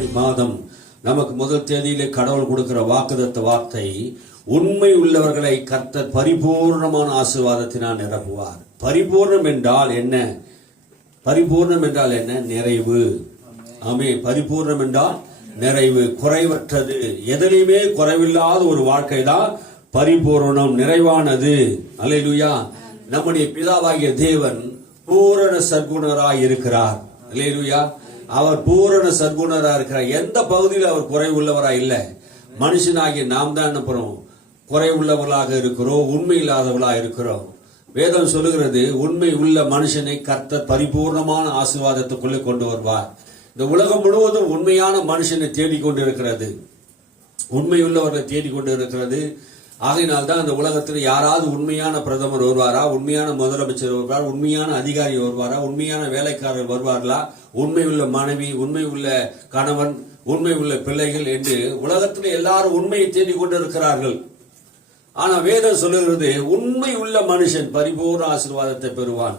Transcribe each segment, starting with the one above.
பிப்ரவரி மாதம் நமக்கு முதல் தேதியிலே கடவுள் கொடுக்கிற வாக்குதத்த வார்த்தை, உண்மை உள்ளவர்களை கர்த்தர் பரிபூர்ணமான ஆசீர்வாதத்தினால் நிரப்புவார். பரிபூர்ணம் என்றால் என்ன? பரிபூர்ணம் என்றால் என்ன? நிறைவு. ஆமென். பரிபூர்ணம் என்றால் நிறைவு, குறைவற்றது, எதிலுமே குறைவில்லாத ஒரு வாழ்க்கை தான் பரிபூர்ணம், நிறைவானது. அல்லேலூயா. நம்முடைய பிதாவாகிய தேவன் பூரண சற்குணராய் இருக்கிறார். அல்லேலூயா. அவர் பூரண சற்குணராக இருக்கிறார். எந்த பகுதியில் அவர் குறைவுள்ளவராய் இல்லை. மனுஷனாகிய நாம் தான் என்ன பண்ணுறோம்? குறைவுள்ளவர்களாக இருக்கிறோம், உண்மை இல்லாதவர்களாக இருக்கிறோம். வேதம் சொல்லுகிறது, உண்மை உள்ள மனுஷனை கர்த்தர் பரிபூர்ணமான ஆசீர்வாதத்துக்குள்ளே கொண்டு வருவார். இந்த உலகம் முழுவதும் உண்மையான மனுஷனை தேடிக்கொண்டிருக்கிறது, உண்மை உள்ளவர்களை தேடிக்கொண்டு இருக்கிறது. ஆகையினால்தான் இந்த உலகத்தில் யாராவது உண்மையான பிரதமர் வருவாரா, உண்மையான முதலமைச்சர் வருவாரா, உண்மையான அதிகாரி வருவாரா, உண்மையான வேலைக்காரர் வருவார்களா, உண்மை உள்ள மனைவி, உண்மை உள்ள கணவன், உண்மை உள்ள பிள்ளைகள் என்று உலகத்தில் எல்லாரும் உண்மையை தேடிக்கொண்டு இருக்கிறார்கள். ஆனா வேதம் சொல்லுகிறது, உண்மை உள்ள மனுஷன் பரிபூர்ண ஆசீர்வாதத்தை பெறுவான்.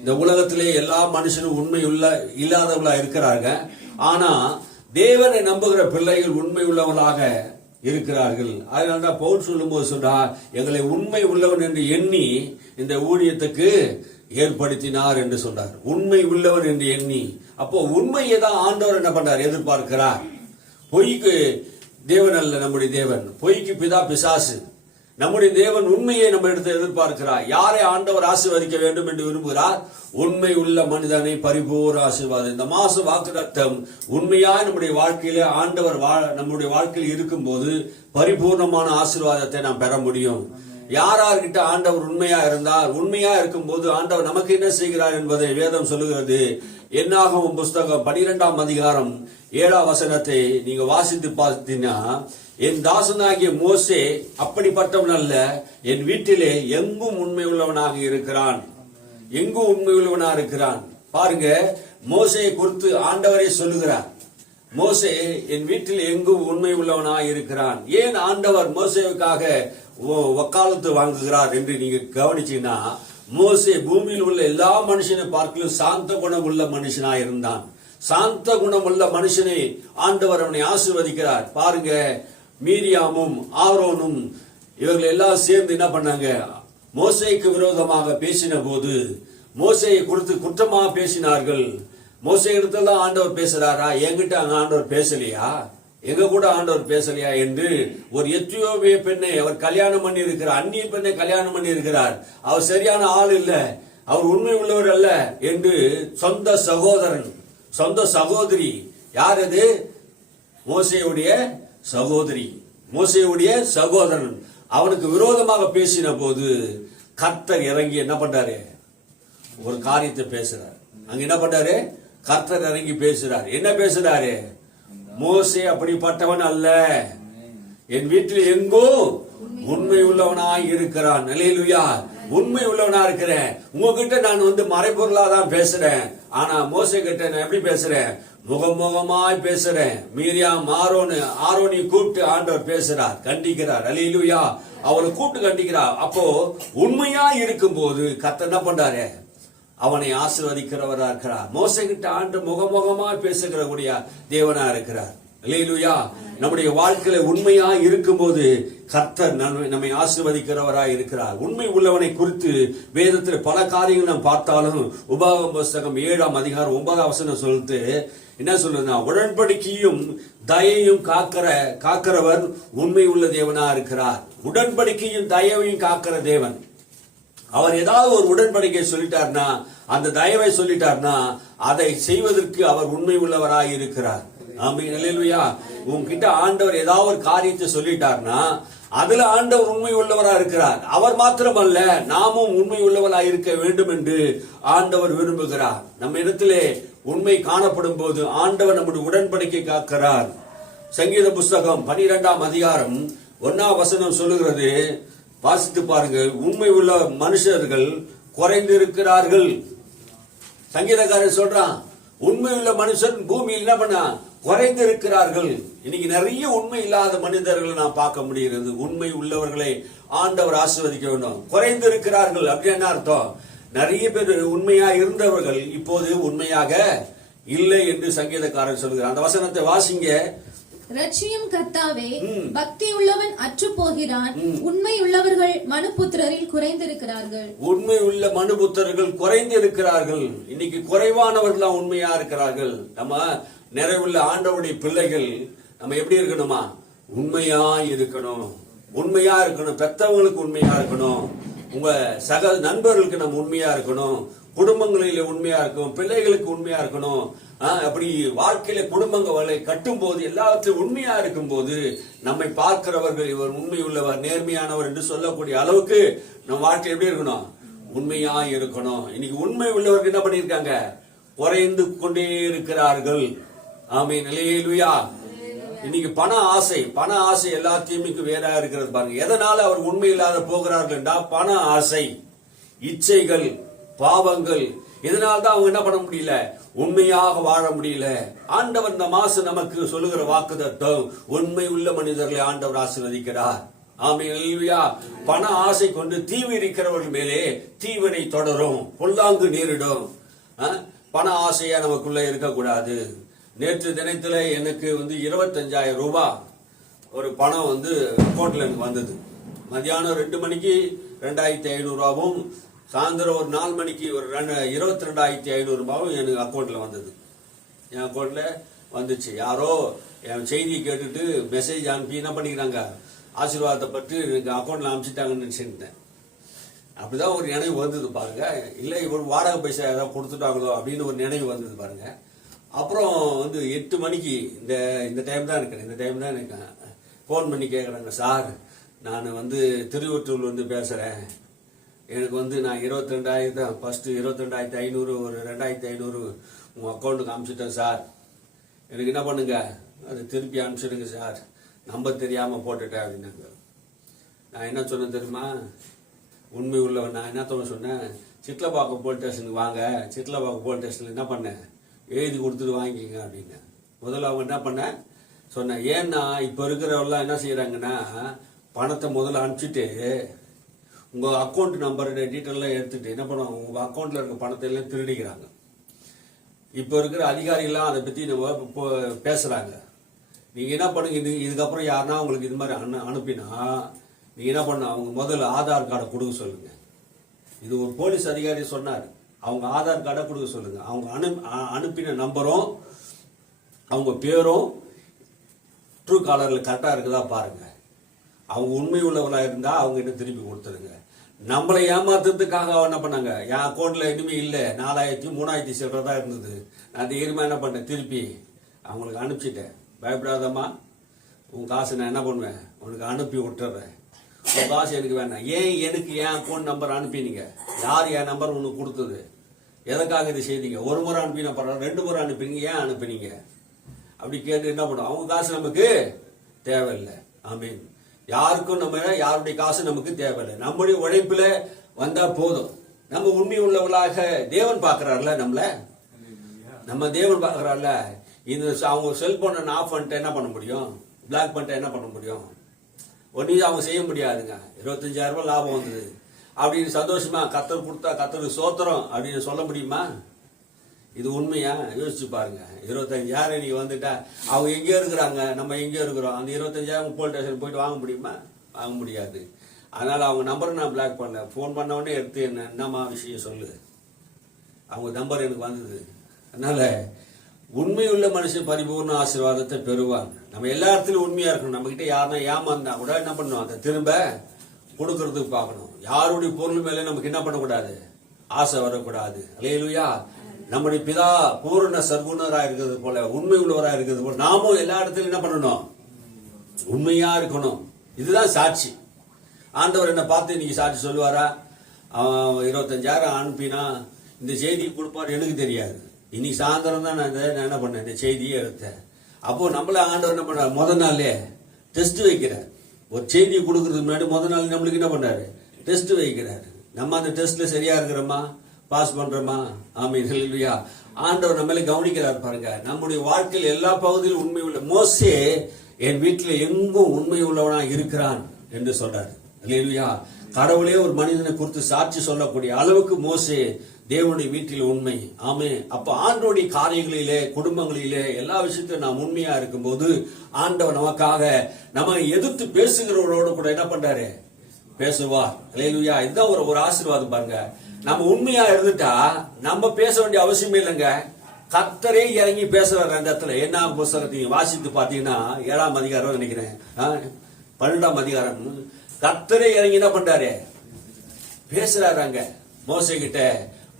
இந்த உலகத்திலே எல்லா மனுஷனும் உண்மை உள்ள இல்லாதவர்களா இருக்கிறாங்க. ஆனா தேவனை நம்புகிற பிள்ளைகள் உண்மை உள்ளவர்களாக இருக்கிறார்கள். அதனால்தான் பவுல் சொல்லும் போது சொல்றார், எங்களை உண்மை உள்ளவன் என்று எண்ணி இந்த ஊழியத்துக்கு ஏற்படுத்தினார் என்று சொல்றார். உண்மை உள்ளவன் என்று எண்ணி. அப்போ உண்மையை தான் ஆண்டவர் என்ன பண்றார்? எதிர்பார்க்கிறார். பொய்க்கு தேவன் அல்ல நம்முடைய தேவன், பொய்க்கு பிதா பிசாசு. நம்முடைய தேவன் உண்மையை நம்ம எடுத்து எதிர்பார்க்கிறார். யாரை ஆண்டவர் ஆசீர்வதிக்க வேண்டும் என்று விரும்புகிறார்? உண்மை உள்ள மனிதனை பரிபூர்ண ஆசீர்வாதம். இந்த மாச வாக்குத்தத்தம் உண்மையா நம்முடைய வாழ்க்கையில ஆண்டவர் நம்முடைய வாழ்க்கையில் இருக்கும் போது பரிபூர்ணமான ஆசீர்வாதத்தை நாம் பெற முடியும். யார்கிட்ட ஆண்டவர் உண்மையா இருந்தால், உண்மையா இருக்கும் போது ஆண்டவர் நமக்கு என்ன செய்கிறார் என்பதை வேதம் சொல்லுகிறது. என்னாகும் புஸ்தகம் 12ஆம் அதிகாரம் 7ஆம் வசனத்தை நீங்க வாசித்து பார்த்தீங்கன்னா, என் தாசனாகிய மோசே அப்படிப்பட்டவன் அல்ல, என் வீட்டிலே எங்கும் உண்மை உள்ளவனாக இருக்கிறான். எங்கும் உண்மை உள்ளவனாக இருக்கிறான். பாருங்க, மோசையை குறித்து ஆண்டவரே சொல்லுகிறார், மோசே என் வீட்டில் எங்கும் உண்மை உள்ளவனாக இருக்கிறான். ஏன் ஆண்டவர் மோசேவுக்காக வக்காலத்து வாங்குகிறார் என்று நீங்க கவனிச்சீங்கன்னா, மோசே பூமியில் உள்ள எல்லா மனுஷனை பார்க்கலும் சாந்த குணம் உள்ள மனுஷனாக இருந்தான். சாந்த குணம் உள்ள மனுஷனை ஆண்டவர் அவனை ஆசீர்வதிக்கிறார். பாருங்க, மீரியாமும் ஆரோனும் இவர்கள் எல்லாம் சேர்ந்து என்ன பண்ணாங்க? மோசேக்கு விரோதமாக பேசின போது மோசேயை குறித்து குற்றமாக பேசினார்கள். மோசே இடத்துல ஆண்டவர் பேசுறாரா? என்கிட்ட அங்க ஆண்டவர் பேசலையா? எங்க கூட ஆண்டவர் பேசலையா என்று ஒரு எத்தியோப்பிய பெண்ணை அவர் கல்யாணம் பண்ணி இருக்கிறார், அந்நிய பெண்ணை கல்யாணம் பண்ணி இருக்கிறார். அவர் சரியான ஆள் இல்ல, அவர் உண்மை உள்ளவர் அல்ல என்று சொந்த சகோதரன், சொந்த சகோதரி, யார் அது? மோசேயுடைய சகோதரி, மோசேயுடைய சகோதரன் அவனுக்கு விரோதமாக பேசின போது கர்த்தர் இறங்கி என்ன பண்றாரு? ஒரு காரியத்தை பேசுறார். அங்க என்ன பண்றாரு? கர்த்தர் இறங்கி பேசுறார். என்ன பேசுறாரு? மோசே அப்படிப்பட்டவன் அல்ல, என் வீட்டில் எங்கோ உண்மை உள்ளவனாய் இருக்கிறான். அல்லேலூயா. உண்மை உள்ளவனா இருக்கிறேன். உங்ககிட்ட நான் மறைபொருளா தான் பேசுறேன். ஆனா மோசே கிட்ட நான் எப்படி பேசுறேன்? முகமுகமாய் பேசுறேன். மீரியாம் ஆரோனை கூப்பிட்டு ஆண்டவர் பேசுறார், கண்டிக்கிறார். அல்லேலூயா. அவரை கூப்பிட்டு கண்டிக்கிறார். அப்போ உண்மையா இருக்கும் போது கர்த்தர் என்ன பண்றாரு? அவனை ஆசீர்வதிக்கிறவரா இருக்கிறார். மோசே கிட்ட ஆண்டு முகமுகமாய் பேசுகிறக்கூடிய தேவனா இருக்கிறார். அல்லேலூயா. நம்முடைய வாழ்க்கையில உண்மையா இருக்கும் போது கர்த்தர் நம்மை ஆசீர்வதிக்கிறவராய் இருக்கிறார். உண்மை உள்ளவனை குறித்து வேதத்தில் பல காரியங்கள் நாம் பார்த்தாலும், உபாகமம் புஸ்தகம் 7ஆம் அதிகாரம் 9ஆம் வசனம் சொல்லிட்டு என்ன சொல்லுதுன்னா, உடன்படிக்கையும் தயையும் காக்கிறவர் உண்மை உள்ள தேவனா இருக்கிறார். உடன்படிக்கையும் தயவையும் காக்கிற தேவன். அவர் ஏதாவது ஒரு உடன்படிக்கை சொல்லிட்டார்னா, அந்த தயவை சொல்லிட்டார்னா அதை செய்வதற்கு அவர் உண்மை உள்ளவராய் இருக்கிறார். ஆமென். அல்லேலூயா. உங்ககிட்ட ஆண்டவர் ஏதாவது ஒரு காரியத்தை சொல்லிட்டார்னா அதுல ஆண்டவர் உண்மை உள்ளவரா இருக்கிறார். அவர் மாத்திரமல்ல, நாமும் உண்மை உள்ளவரா இருக்க வேண்டும் என்று ஆண்டவர் விரும்புகிறார். நம்ம இடத்திலே உண்மை காணப்படும் போது ஆண்டவர் நம்முடைய உடன்படிக்கை காக்கிறார். சங்கீத புஸ்தகம் 12ஆம் அதிகாரம் 1ஆம் வசனம் சொல்லுகிறது, வாசித்து பாருங்கள். உண்மை உள்ள மனுஷர்கள் குறைந்திருக்கிறார்கள். சங்கீதக்காரன் சொல்றான், உண்மை உள்ள மனுஷன் பூமியில் என்ன பண்ண குறைந்திருக்கிறார்கள். இன்னைக்கு நிறைய உண்மை இல்லாத மனிதர்களை நான் பார்க்க முடிகிறது. உண்மை உள்ளவர்களை ஆண்டவர் ஆசீர்வதிக்க வேண்டும். குறைந்திருக்கிறார்கள் அப்படின்னு என்ன அர்த்தம்? நிறைய பேர் உண்மையா இருந்தவர்கள் இப்போது உண்மையாக இல்லை என்று சங்கீதக்காரன் சொல்கிறார். அந்த வசனத்தை வாசிங்க. ரட்சியும் கர்த்தாவே, பக்தி உள்ளவன் அற்று போகிறான், உண்மை உள்ளவர்கள் மனுபுத்திரரில் குறைந்திருக்கிறார்கள். உண்மை உள்ள மனுபுத்திரர்கள் குறைந்து இருக்கிறார்கள். இன்னைக்கு குறைவானவர்கள் தான் உண்மையா இருக்கிறார்கள். நம்ம நிறைவுள்ள ஆண்டவருடைய பிள்ளைகள் நம்ம எப்படி இருக்கணுமா? உண்மையா இருக்கணும். உண்மையா இருக்கணும். பெத்தவங்களுக்கு உண்மையா இருக்கணும். உங்க சக நண்பர்களுக்கு நம்ம உண்மையா இருக்கணும். குடும்பங்களில உண்மையா இருக்கணும். பிள்ளைகளுக்கு உண்மையா இருக்கணும். அப்படி வாழ்க்கையில குடும்பங்களை கட்டும் போது எல்லாவற்றையும் உண்மையா இருக்கும் போது நம்மை பார்க்கிறவர்கள் இவர் உண்மை உள்ளவர், நேர்மையானவர் என்று சொல்லக்கூடிய அளவுக்கு நம்ம வாழ்க்கை எப்படி இருக்கணும்? உண்மையா இருக்கணும். இன்னைக்கு உண்மை உள்ளவர்கள் என்ன பண்ணிருக்காங்க? குறைந்து கொண்டே இருக்கிறார்கள். ஆமென். அல்லேலூயா. இன்னைக்கு பண ஆசை எல்லாத்தையும் வேறா இருக்கிறது பாருங்க. எதனால அவர் உண்மை இல்லாத போகிறார்கள் என்றா பண ஆசை, இச்சைகள், பாவங்கள். இதனால்தான் அவங்க என்ன பண்ண முடியல? உண்மையாக வாழ முடியல. ஆண்டவர் இந்த மாசம் நமக்கு சொல்லுகிற வாக்குத்தத்தம், உண்மை உள்ள மனிதர்களை ஆண்டவர் ஆசீர்வதிக்கிறார். ஆமென். அல்லேலூயா. பண ஆசை கொண்டு தீவு இருக்கிறவர்கள் மேலே தீவினை தொடரும், பொல்லாங்கு நேரிடும். பண ஆசையா நமக்குள்ள இருக்கக்கூடாது. நேற்று தினத்துல எனக்கு 25,000 ரூபாய் ஒரு பணம் அக்கௌண்ட்ல எனக்கு வந்தது. மதியானம் 2 மணிக்கு 2,500 ரூபாவும், சாயந்தரம் ஒரு 4 மணிக்கு ஒரு 22,500 ரூபாயும் எனக்கு அக்கௌண்ட்ல வந்தது. என் அக்கௌண்ட்ல வந்துச்சு. யாரோ என் செய்தியை கேட்டுட்டு மெசேஜ் அனுப்பி என்ன பண்ணிக்கிறாங்க? ஆசீர்வாதத்தை பற்றி எனக்கு அக்கௌண்ட்ல அனுப்பிச்சிட்டாங்கன்னு நினைச்சுட்டேன். அப்படிதான் ஒரு நினைவு வந்தது பாருங்க. இல்லை இவர் வாடகை பைசா ஏதாவது கொடுத்துட்டாங்களோ அப்படின்னு ஒரு நினைவு வந்தது பாருங்க. அப்புறம் 8 மணிக்கு இந்த டைம் தான் இருக்கேன். இந்த டைம் தான் எனக்கு ஃபோன் பண்ணி கேட்குறாங்க, சார் நான் திருவொற்றூர் பேசுகிறேன். எனக்கு நான் 22,000 ஃபர்ஸ்ட் 22,500 ஒரு 2,500 உங்கள் அக்கௌண்ட்டுக்கு அனுப்பிச்சிட்டேன் சார். எனக்கு என்ன பண்ணுங்க, அது திருப்பி அனுப்பிச்சிடுங்க சார், நம்பர் தெரியாமல் போட்டுட்டேன் அப்படின்னாங்க. நான் என்ன சொன்னேன் தெரியுமா? உண்மை உள்ளவன். நான் என்ன சொன்னேன்? சிட்லப்பாக்கம் போலீஸ் ஸ்டேஷனுக்கு வாங்க, சிட்லப்பாக்கம் போலீஸ் ஸ்டேஷனில் என்ன பண்ணேன், எழுதி கொடுத்துட்டு வாங்கிங்க அப்படின்னு. முதல்ல அவங்க என்ன பண்ண சொன்ன, ஏன்னா இப்போ இருக்கிறவெல்லாம் என்ன செய்யறாங்கன்னா, பணத்தை முதல்ல அனுப்பிச்சிட்டு உங்க அக்கௌண்ட் நம்பர் டீட்டெயிலாம் எடுத்துட்டு என்ன பண்ணுவாங்க, உங்க அக்கௌண்ட்ல இருக்க பணத்தை எல்லாம் திருடிக்கிறாங்க. இப்போ இருக்கிற அதிகாரிகள்லாம் அதை பத்தி நம்ம பேசுறாங்க. நீங்க என்ன பண்ணுங்க, இதுக்கப்புறம் யாருன்னா உங்களுக்கு இது மாதிரி அனுப்பினா நீங்க என்ன பண்ண, அவங்க முதல்ல ஆதார் கார்டை கொடுக்க சொல்லுங்க. இது ஒரு போலீஸ் அதிகாரி சொன்னார். அவங்க ஆதார் கார்டை கொடுக்க சொல்லுங்க. அவங்க அனுப்பின நம்பரும் அவங்க பேரும் ட்ரூ காலர்ல கரெக்டா இருக்குதா பாருங்க. அவங்க உண்மை உள்ளவர்களா இருந்தா அவங்க கிட்ட திருப்பி கொடுத்துருங்க. நம்மளை ஏமாத்துறதுக்காக என்ன பண்ணாங்க, என் அக்கௌண்ட்ல எதுவுமே இல்லை, 4,000 3,000 சில்லறதா இருந்தது. நான் தைரியமா என்ன பண்ணேன், திருப்பி அவங்களுக்கு அனுப்பிச்சிட்டேன். பயப்படாதம்மா, உன் காசு நான் என்ன பண்ணுவேன், உனக்கு அனுப்பி விட்டுறேன். உன் காசு எனக்கு வேணாம். ஏன் எனக்கு என் அக்கௌண்ட் நம்பர் அனுப்பினீங்க? யார் என் நம்பர் உனக்கு கொடுத்தது? எதுக்காக இது செய்தீங்க? ஒரு முறை அனுப்பினா பரவாயில்ல, 2 முறை அனுப்பினீங்க, ஏன் அனுப்பினீங்க? அப்படி கேட்டு என்ன பண்ணும், அவங்க காசு நமக்கு தேவையில்லை. ஆமீன். யாருக்கும் யாருடைய காசு நமக்கு தேவையில்லை. நம்முடைய உழைப்புல வந்தா போதும். நம்ம உண்மை உள்ளவர்களாக தேவன் பாக்குறாருல, நம்ம தேவன் பாக்குறாருல. இந்த அவங்க செல்போனை ஆஃப் பண்ணிட்டு என்ன பண்ண முடியும், பிளாக் பண்ணிட்டு என்ன பண்ண முடியும்? ஒன்னும் அவங்க செய்ய முடியாதுங்க. 25,000 ரூபாய் லாபம் வந்தது அப்படின்னு சந்தோஷமா கத்தர் கொடுத்தா கத்தருக்கு சோத்திரம் அப்படின்னு சொல்ல முடியுமா? இது உண்மையா? யோசிச்சு பாருங்க. 25,000 நீங்க வந்துட்டா அவங்க எங்கேயோ இருக்கிறாங்க, நம்ம எங்கேயோ இருக்கிறோம். அந்த 25,000 போலீஸ் ஸ்டேஷன் போயிட்டு வாங்க முடியுமா? வாங்க முடியாது. அதனால அவங்க நம்பரை நான் பிளாக் பண்ணேன். போன் பண்ண உடனே எடுத்து என்னம்மா விஷயம் சொல்லு, அவங்க நம்பர் எனக்கு வந்தது. அதனால உண்மையுள்ள மனுஷன் பரிபூர்ண ஆசீர்வாதத்தை பெறுவாங்க. நம்ம எல்லா இடத்துலயும் உண்மையா இருக்கணும். நம்ம கிட்ட யாருன்னா ஏமாந்தா கூட என்ன பண்ணணும், அதை திரும்ப கொடுக்கறதுக்கு பார்க்கணும். யாருடைய பொருள் மேல நமக்கு என்ன பண்ணக்கூடாது, ஆசை வரக்கூடாது. அல்லேலூயா. நம்முடைய பிதா பூரண சர்க்குணரா இருக்கிறது போல, உண்மை உள்ளவரா இருக்கிறது போல நாமும் எல்லா இடத்துலயும் என்ன பண்ணணும், உண்மையா இருக்கணும். இதுதான் சாட்சி. ஆண்டவர் என்ன பார்த்து இன்னைக்கு சாட்சி சொல்லுவாரா? 25,000 அனுப்பினா இந்த செய்தி கொடுப்பாரு எனக்கு தெரியாது. இன்னைக்கு சாயந்தரம் தான் நான் என்ன பண்ணேன், இந்த செய்தியை எடுத்தேன். அப்போ நம்மள ஆண்டவர் என்ன பண்றாரு, முதல் நாளே டெஸ்ட் வைக்கிறார். ஒரு செய்தியை கொடுக்கறதுக்கு முன்னாடி முதல் நாள் நம்மளுக்கு என்ன பண்றாரு, டெஸ்ட் வைக்கிறாரு. நம்ம அந்த டெஸ்ட்ல சரியா இருக்கிறோமா, பாஸ் பண்றோமா? ஆமீன். ஹல்லேலூயா. ஆண்டவர் நம்மள கவனிக்கிறார் பாருங்க. நம்முடைய வாழ்க்கையில் எல்லா பகுதியிலும் உண்மை உள்ள மோசே என் வீட்டில் எங்கும் உண்மை உள்ளவனா இருக்கிறான் என்று சொல்றாரு. ஹல்லேலூயா. கடவுளே ஒரு மனிதனை குறித்து சாட்சி சொல்லக்கூடிய அளவுக்கு மோசே தேவனுடைய வீட்டில் உண்மை. ஆமே. அப்ப ஆண்டவருடைய காரியங்களிலே, குடும்பங்களிலே, எல்லா விஷயத்திலும் நாம் உண்மையா இருக்கும்போது ஆண்டவர் நமக்காக நம்ம எதிர்த்து பேசுகிறவரோடு கூட என்ன பண்றாரு? பேசுவார். அல்லேலூயா. இதுதான் ஒரு ஆசீர்வாதம் பாருங்க. நம்ம உண்மையா இருந்துட்டா நம்ம பேச வேண்டிய அவசியமே இல்லைங்க. கர்த்தரே இறங்கி பேசுறாரு அந்த இடத்துல. என்ன புஸ்தகத்தை வாசித்து பாத்தீங்கன்னா 7ஆம் அதிகாரம் நினைக்கிறேன், 12ஆம் அதிகாரம். கர்த்தரே இறங்கி என்ன பண்றாரு? பேசுறாங்க மோசே கிட்ட.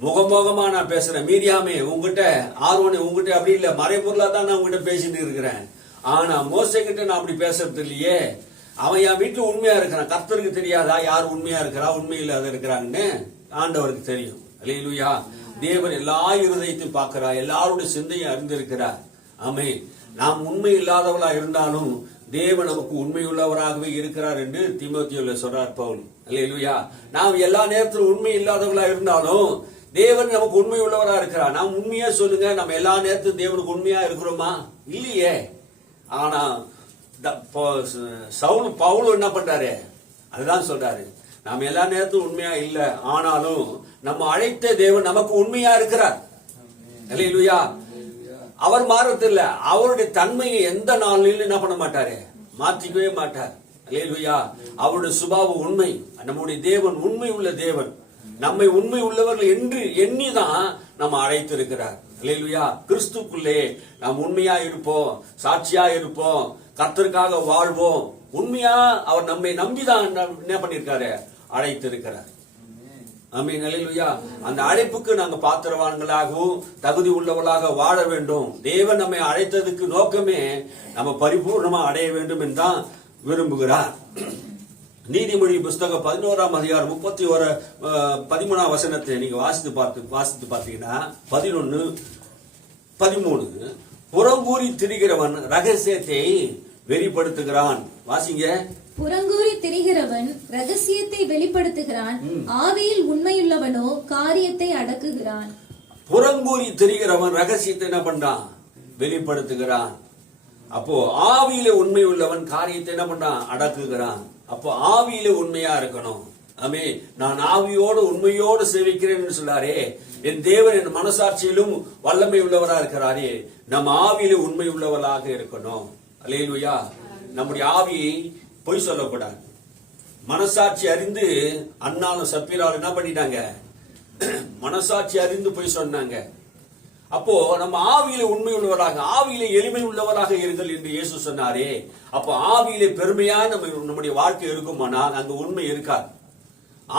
முகமுகமா நான் பேசுறேன். மீரியாமே உங்ககிட்ட, ஆர்வனே உங்ககிட்ட அப்படி இல்ல, மறைபொருளா தான் நான் உங்ககிட்ட பேசிட்டு இருக்கிறேன். ஆனா மோசே கிட்ட நான் அப்படி பேசுறது இல்லையே. அவன் என் வீட்டுல உண்மையா இருக்கிறான். கர்த்தருக்கு தெரியாதா யார் உண்மையா இருக்கிறா உண்மை இல்லாத இருக்கிறாங்கன்னு? ஆண்டவருக்கு தெரியும். அல்லேலூயா. தேவன் எல்லா இருதயத்தையும் பார்க்கிறார், எல்லாருடைய சிந்தையும் அறிந்திருக்கிறார். ஆமே. நாம் உண்மை இல்லாதவளா இருந்தாலும் தேவன் நமக்கு உண்மையுள்ளவராகவே இருக்கிறார் என்று தீமோத்தேயுல சொல்றார் பவுல். அல்லேலூயா. நாம் எல்லா நேரத்திலும் உண்மை இல்லாதவளா இருந்தாலும் தேவன் நமக்கு உண்மை உள்ளவரா இருக்கிறார். நாம் உண்மையா சொல்லுங்க, நம்ம எல்லா நேரத்திலும் தேவனுக்கு உண்மையா இருக்கிறோமா? இல்லையே. ஆனா பவுல் என்ன பண்றாரு? அதுதான் சொல்றாரு, நாம் எல்லா நேரத்திலும் உண்மையா இல்ல, ஆனாலும் நம்ம அழைத்த தேவன் நமக்கு உண்மையா இருக்கிறார். அல்லேலூயா. அவர் மாறத்தில்ல. அவருடைய தன்மையை எந்த நாளிலும் என்ன பண்ண மாட்டாரு? மாற்றிக்கவே மாட்டார். அல்லேலூயா. அவருடைய சுபாவம் உண்மை. நம்முடைய தேவன் உண்மை உள்ள தேவன். நம்மை உண்மை உள்ளவர்கள் என்று எண்ணிதான் நம்ம அழைத்திருக்கிறார். அல்லேலூயா. கிறிஸ்துக்குள்ளே நாம் உண்மையா இருப்போம், சாட்சியா இருப்போம், கர்த்தருக்காக வாழ்வோம். உண்மையா அவர் நம்மை நம்பிதான் என்ன பண்ணிருக்காரு? அழைத்திருக்கிறார். ஆமென். அல்லேலூயா. அந்த அழைப்புக்கு நாங்க பாத்திரவான்களாகவும் தகுதி உள்ளவர்களாக வாழ வேண்டும். தேவன் நம்மை அழைத்ததுக்கு நோக்கமே நம்ம பரிபூர்ணமா அடைய வேண்டும் என்றுதான் விரும்புகிறார். நீதிமொழி புஸ்தகம் 11ஆம் அதிகாரம் 13ஆம் வசனத்தை நீங்க வாசித்து பார்த்தீங்கன்னா 11, 13 புறங்கூறி திரிகிறவன் ரகசியத்தை வெளிப்படுத்துகிறான். வாசிங்க. புறங்கூறி திரிகிறவன் ரகசியத்தை வெளிப்படுத்துகிறான், ஆவியில் உண்மையுள்ளவனோ காரியத்தை அடக்குகிறான். புறங்கூறி திரிகிறவன் ரகசியத்தை என்ன பண்றான்? வெளிப்படுத்துகிறான். அப்போ ஆவியில உண்மை உள்ளவன் காரியத்தை என்ன பண்றான்? அடக்குகிறான். அப்போ ஆவியில உண்மையா இருக்கணும். ஆமே. நான் ஆவியோடு உண்மையோடு சேவிக்கிறேன் என்று சொல்லாரே, என் தேவன் என் மனசாட்சியிலும் வல்லமை உள்ளவரா இருக்கிறாரே. நம்ம ஆவியில உண்மை உள்ளவர்களாக இருக்கணும். அல்லேலூயா. நம்முடைய ஆவியை பொய் சொல்லக்கூடாது. மனசாட்சி அறிந்து அண்ணாலும் சப்பீராலும் என்ன பண்ணிட்டாங்க? மனசாட்சி அறிந்து பொய் சொன்னாங்க. அப்போ நம்ம ஆவியில உண்மை உள்ளவராக, ஆவியில எளிமை உள்ளவராக இருங்கள் என்று இயேசு சொன்னாரே. அப்போ ஆவியில பெருமையா நம்முடைய வாழ்க்கை இருக்குமானால் அங்க உண்மை இருக்காது.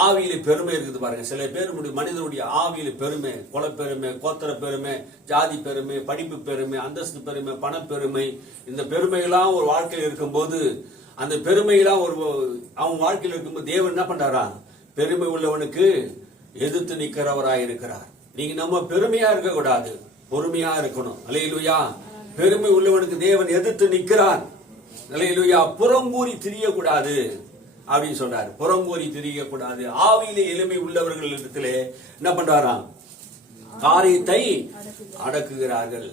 ஆவியில பெருமை இருக்குது பாருங்க. சில பேர் மனிதனுடைய ஆவியில பெருமை, குலப்பெருமை, கோத்திர பெருமை, ஜாதி பெருமை, படிப்பு பெருமை, அந்தஸ்து பெருமை, பணப்பெருமை, இந்த பெருமையெல்லாம் ஒரு வாழ்க்கையில் இருக்கும்போது, அந்த பெருமையெல்லாம் அவன் வாழ்க்கையில் இருக்கும்போது தேவன் என்ன பண்றாரா? பெருமை உள்ளவனுக்கு எதிர்த்து நிக்கிறவராய் இருக்கிறார். நீங்க நம்ம பெருமையா இருக்க கூடாது, பொறுமையா இருக்கணும். அல்லேலூயா. பெருமை உள்ளவனுக்கு தேவன் எதிர்த்து நிற்கிறார். அல்லேலூயா. புறங்கூறி திரியக்கூடாது அப்படின்னு சொல்றாரு. புறங்கூறி திரியக்கூடாது. ஆவியிலே எளிமை உள்ளவர்கள் இடத்துல என்ன பண்றாராம்? காரியத்தை அடக்குகிறார்கள்.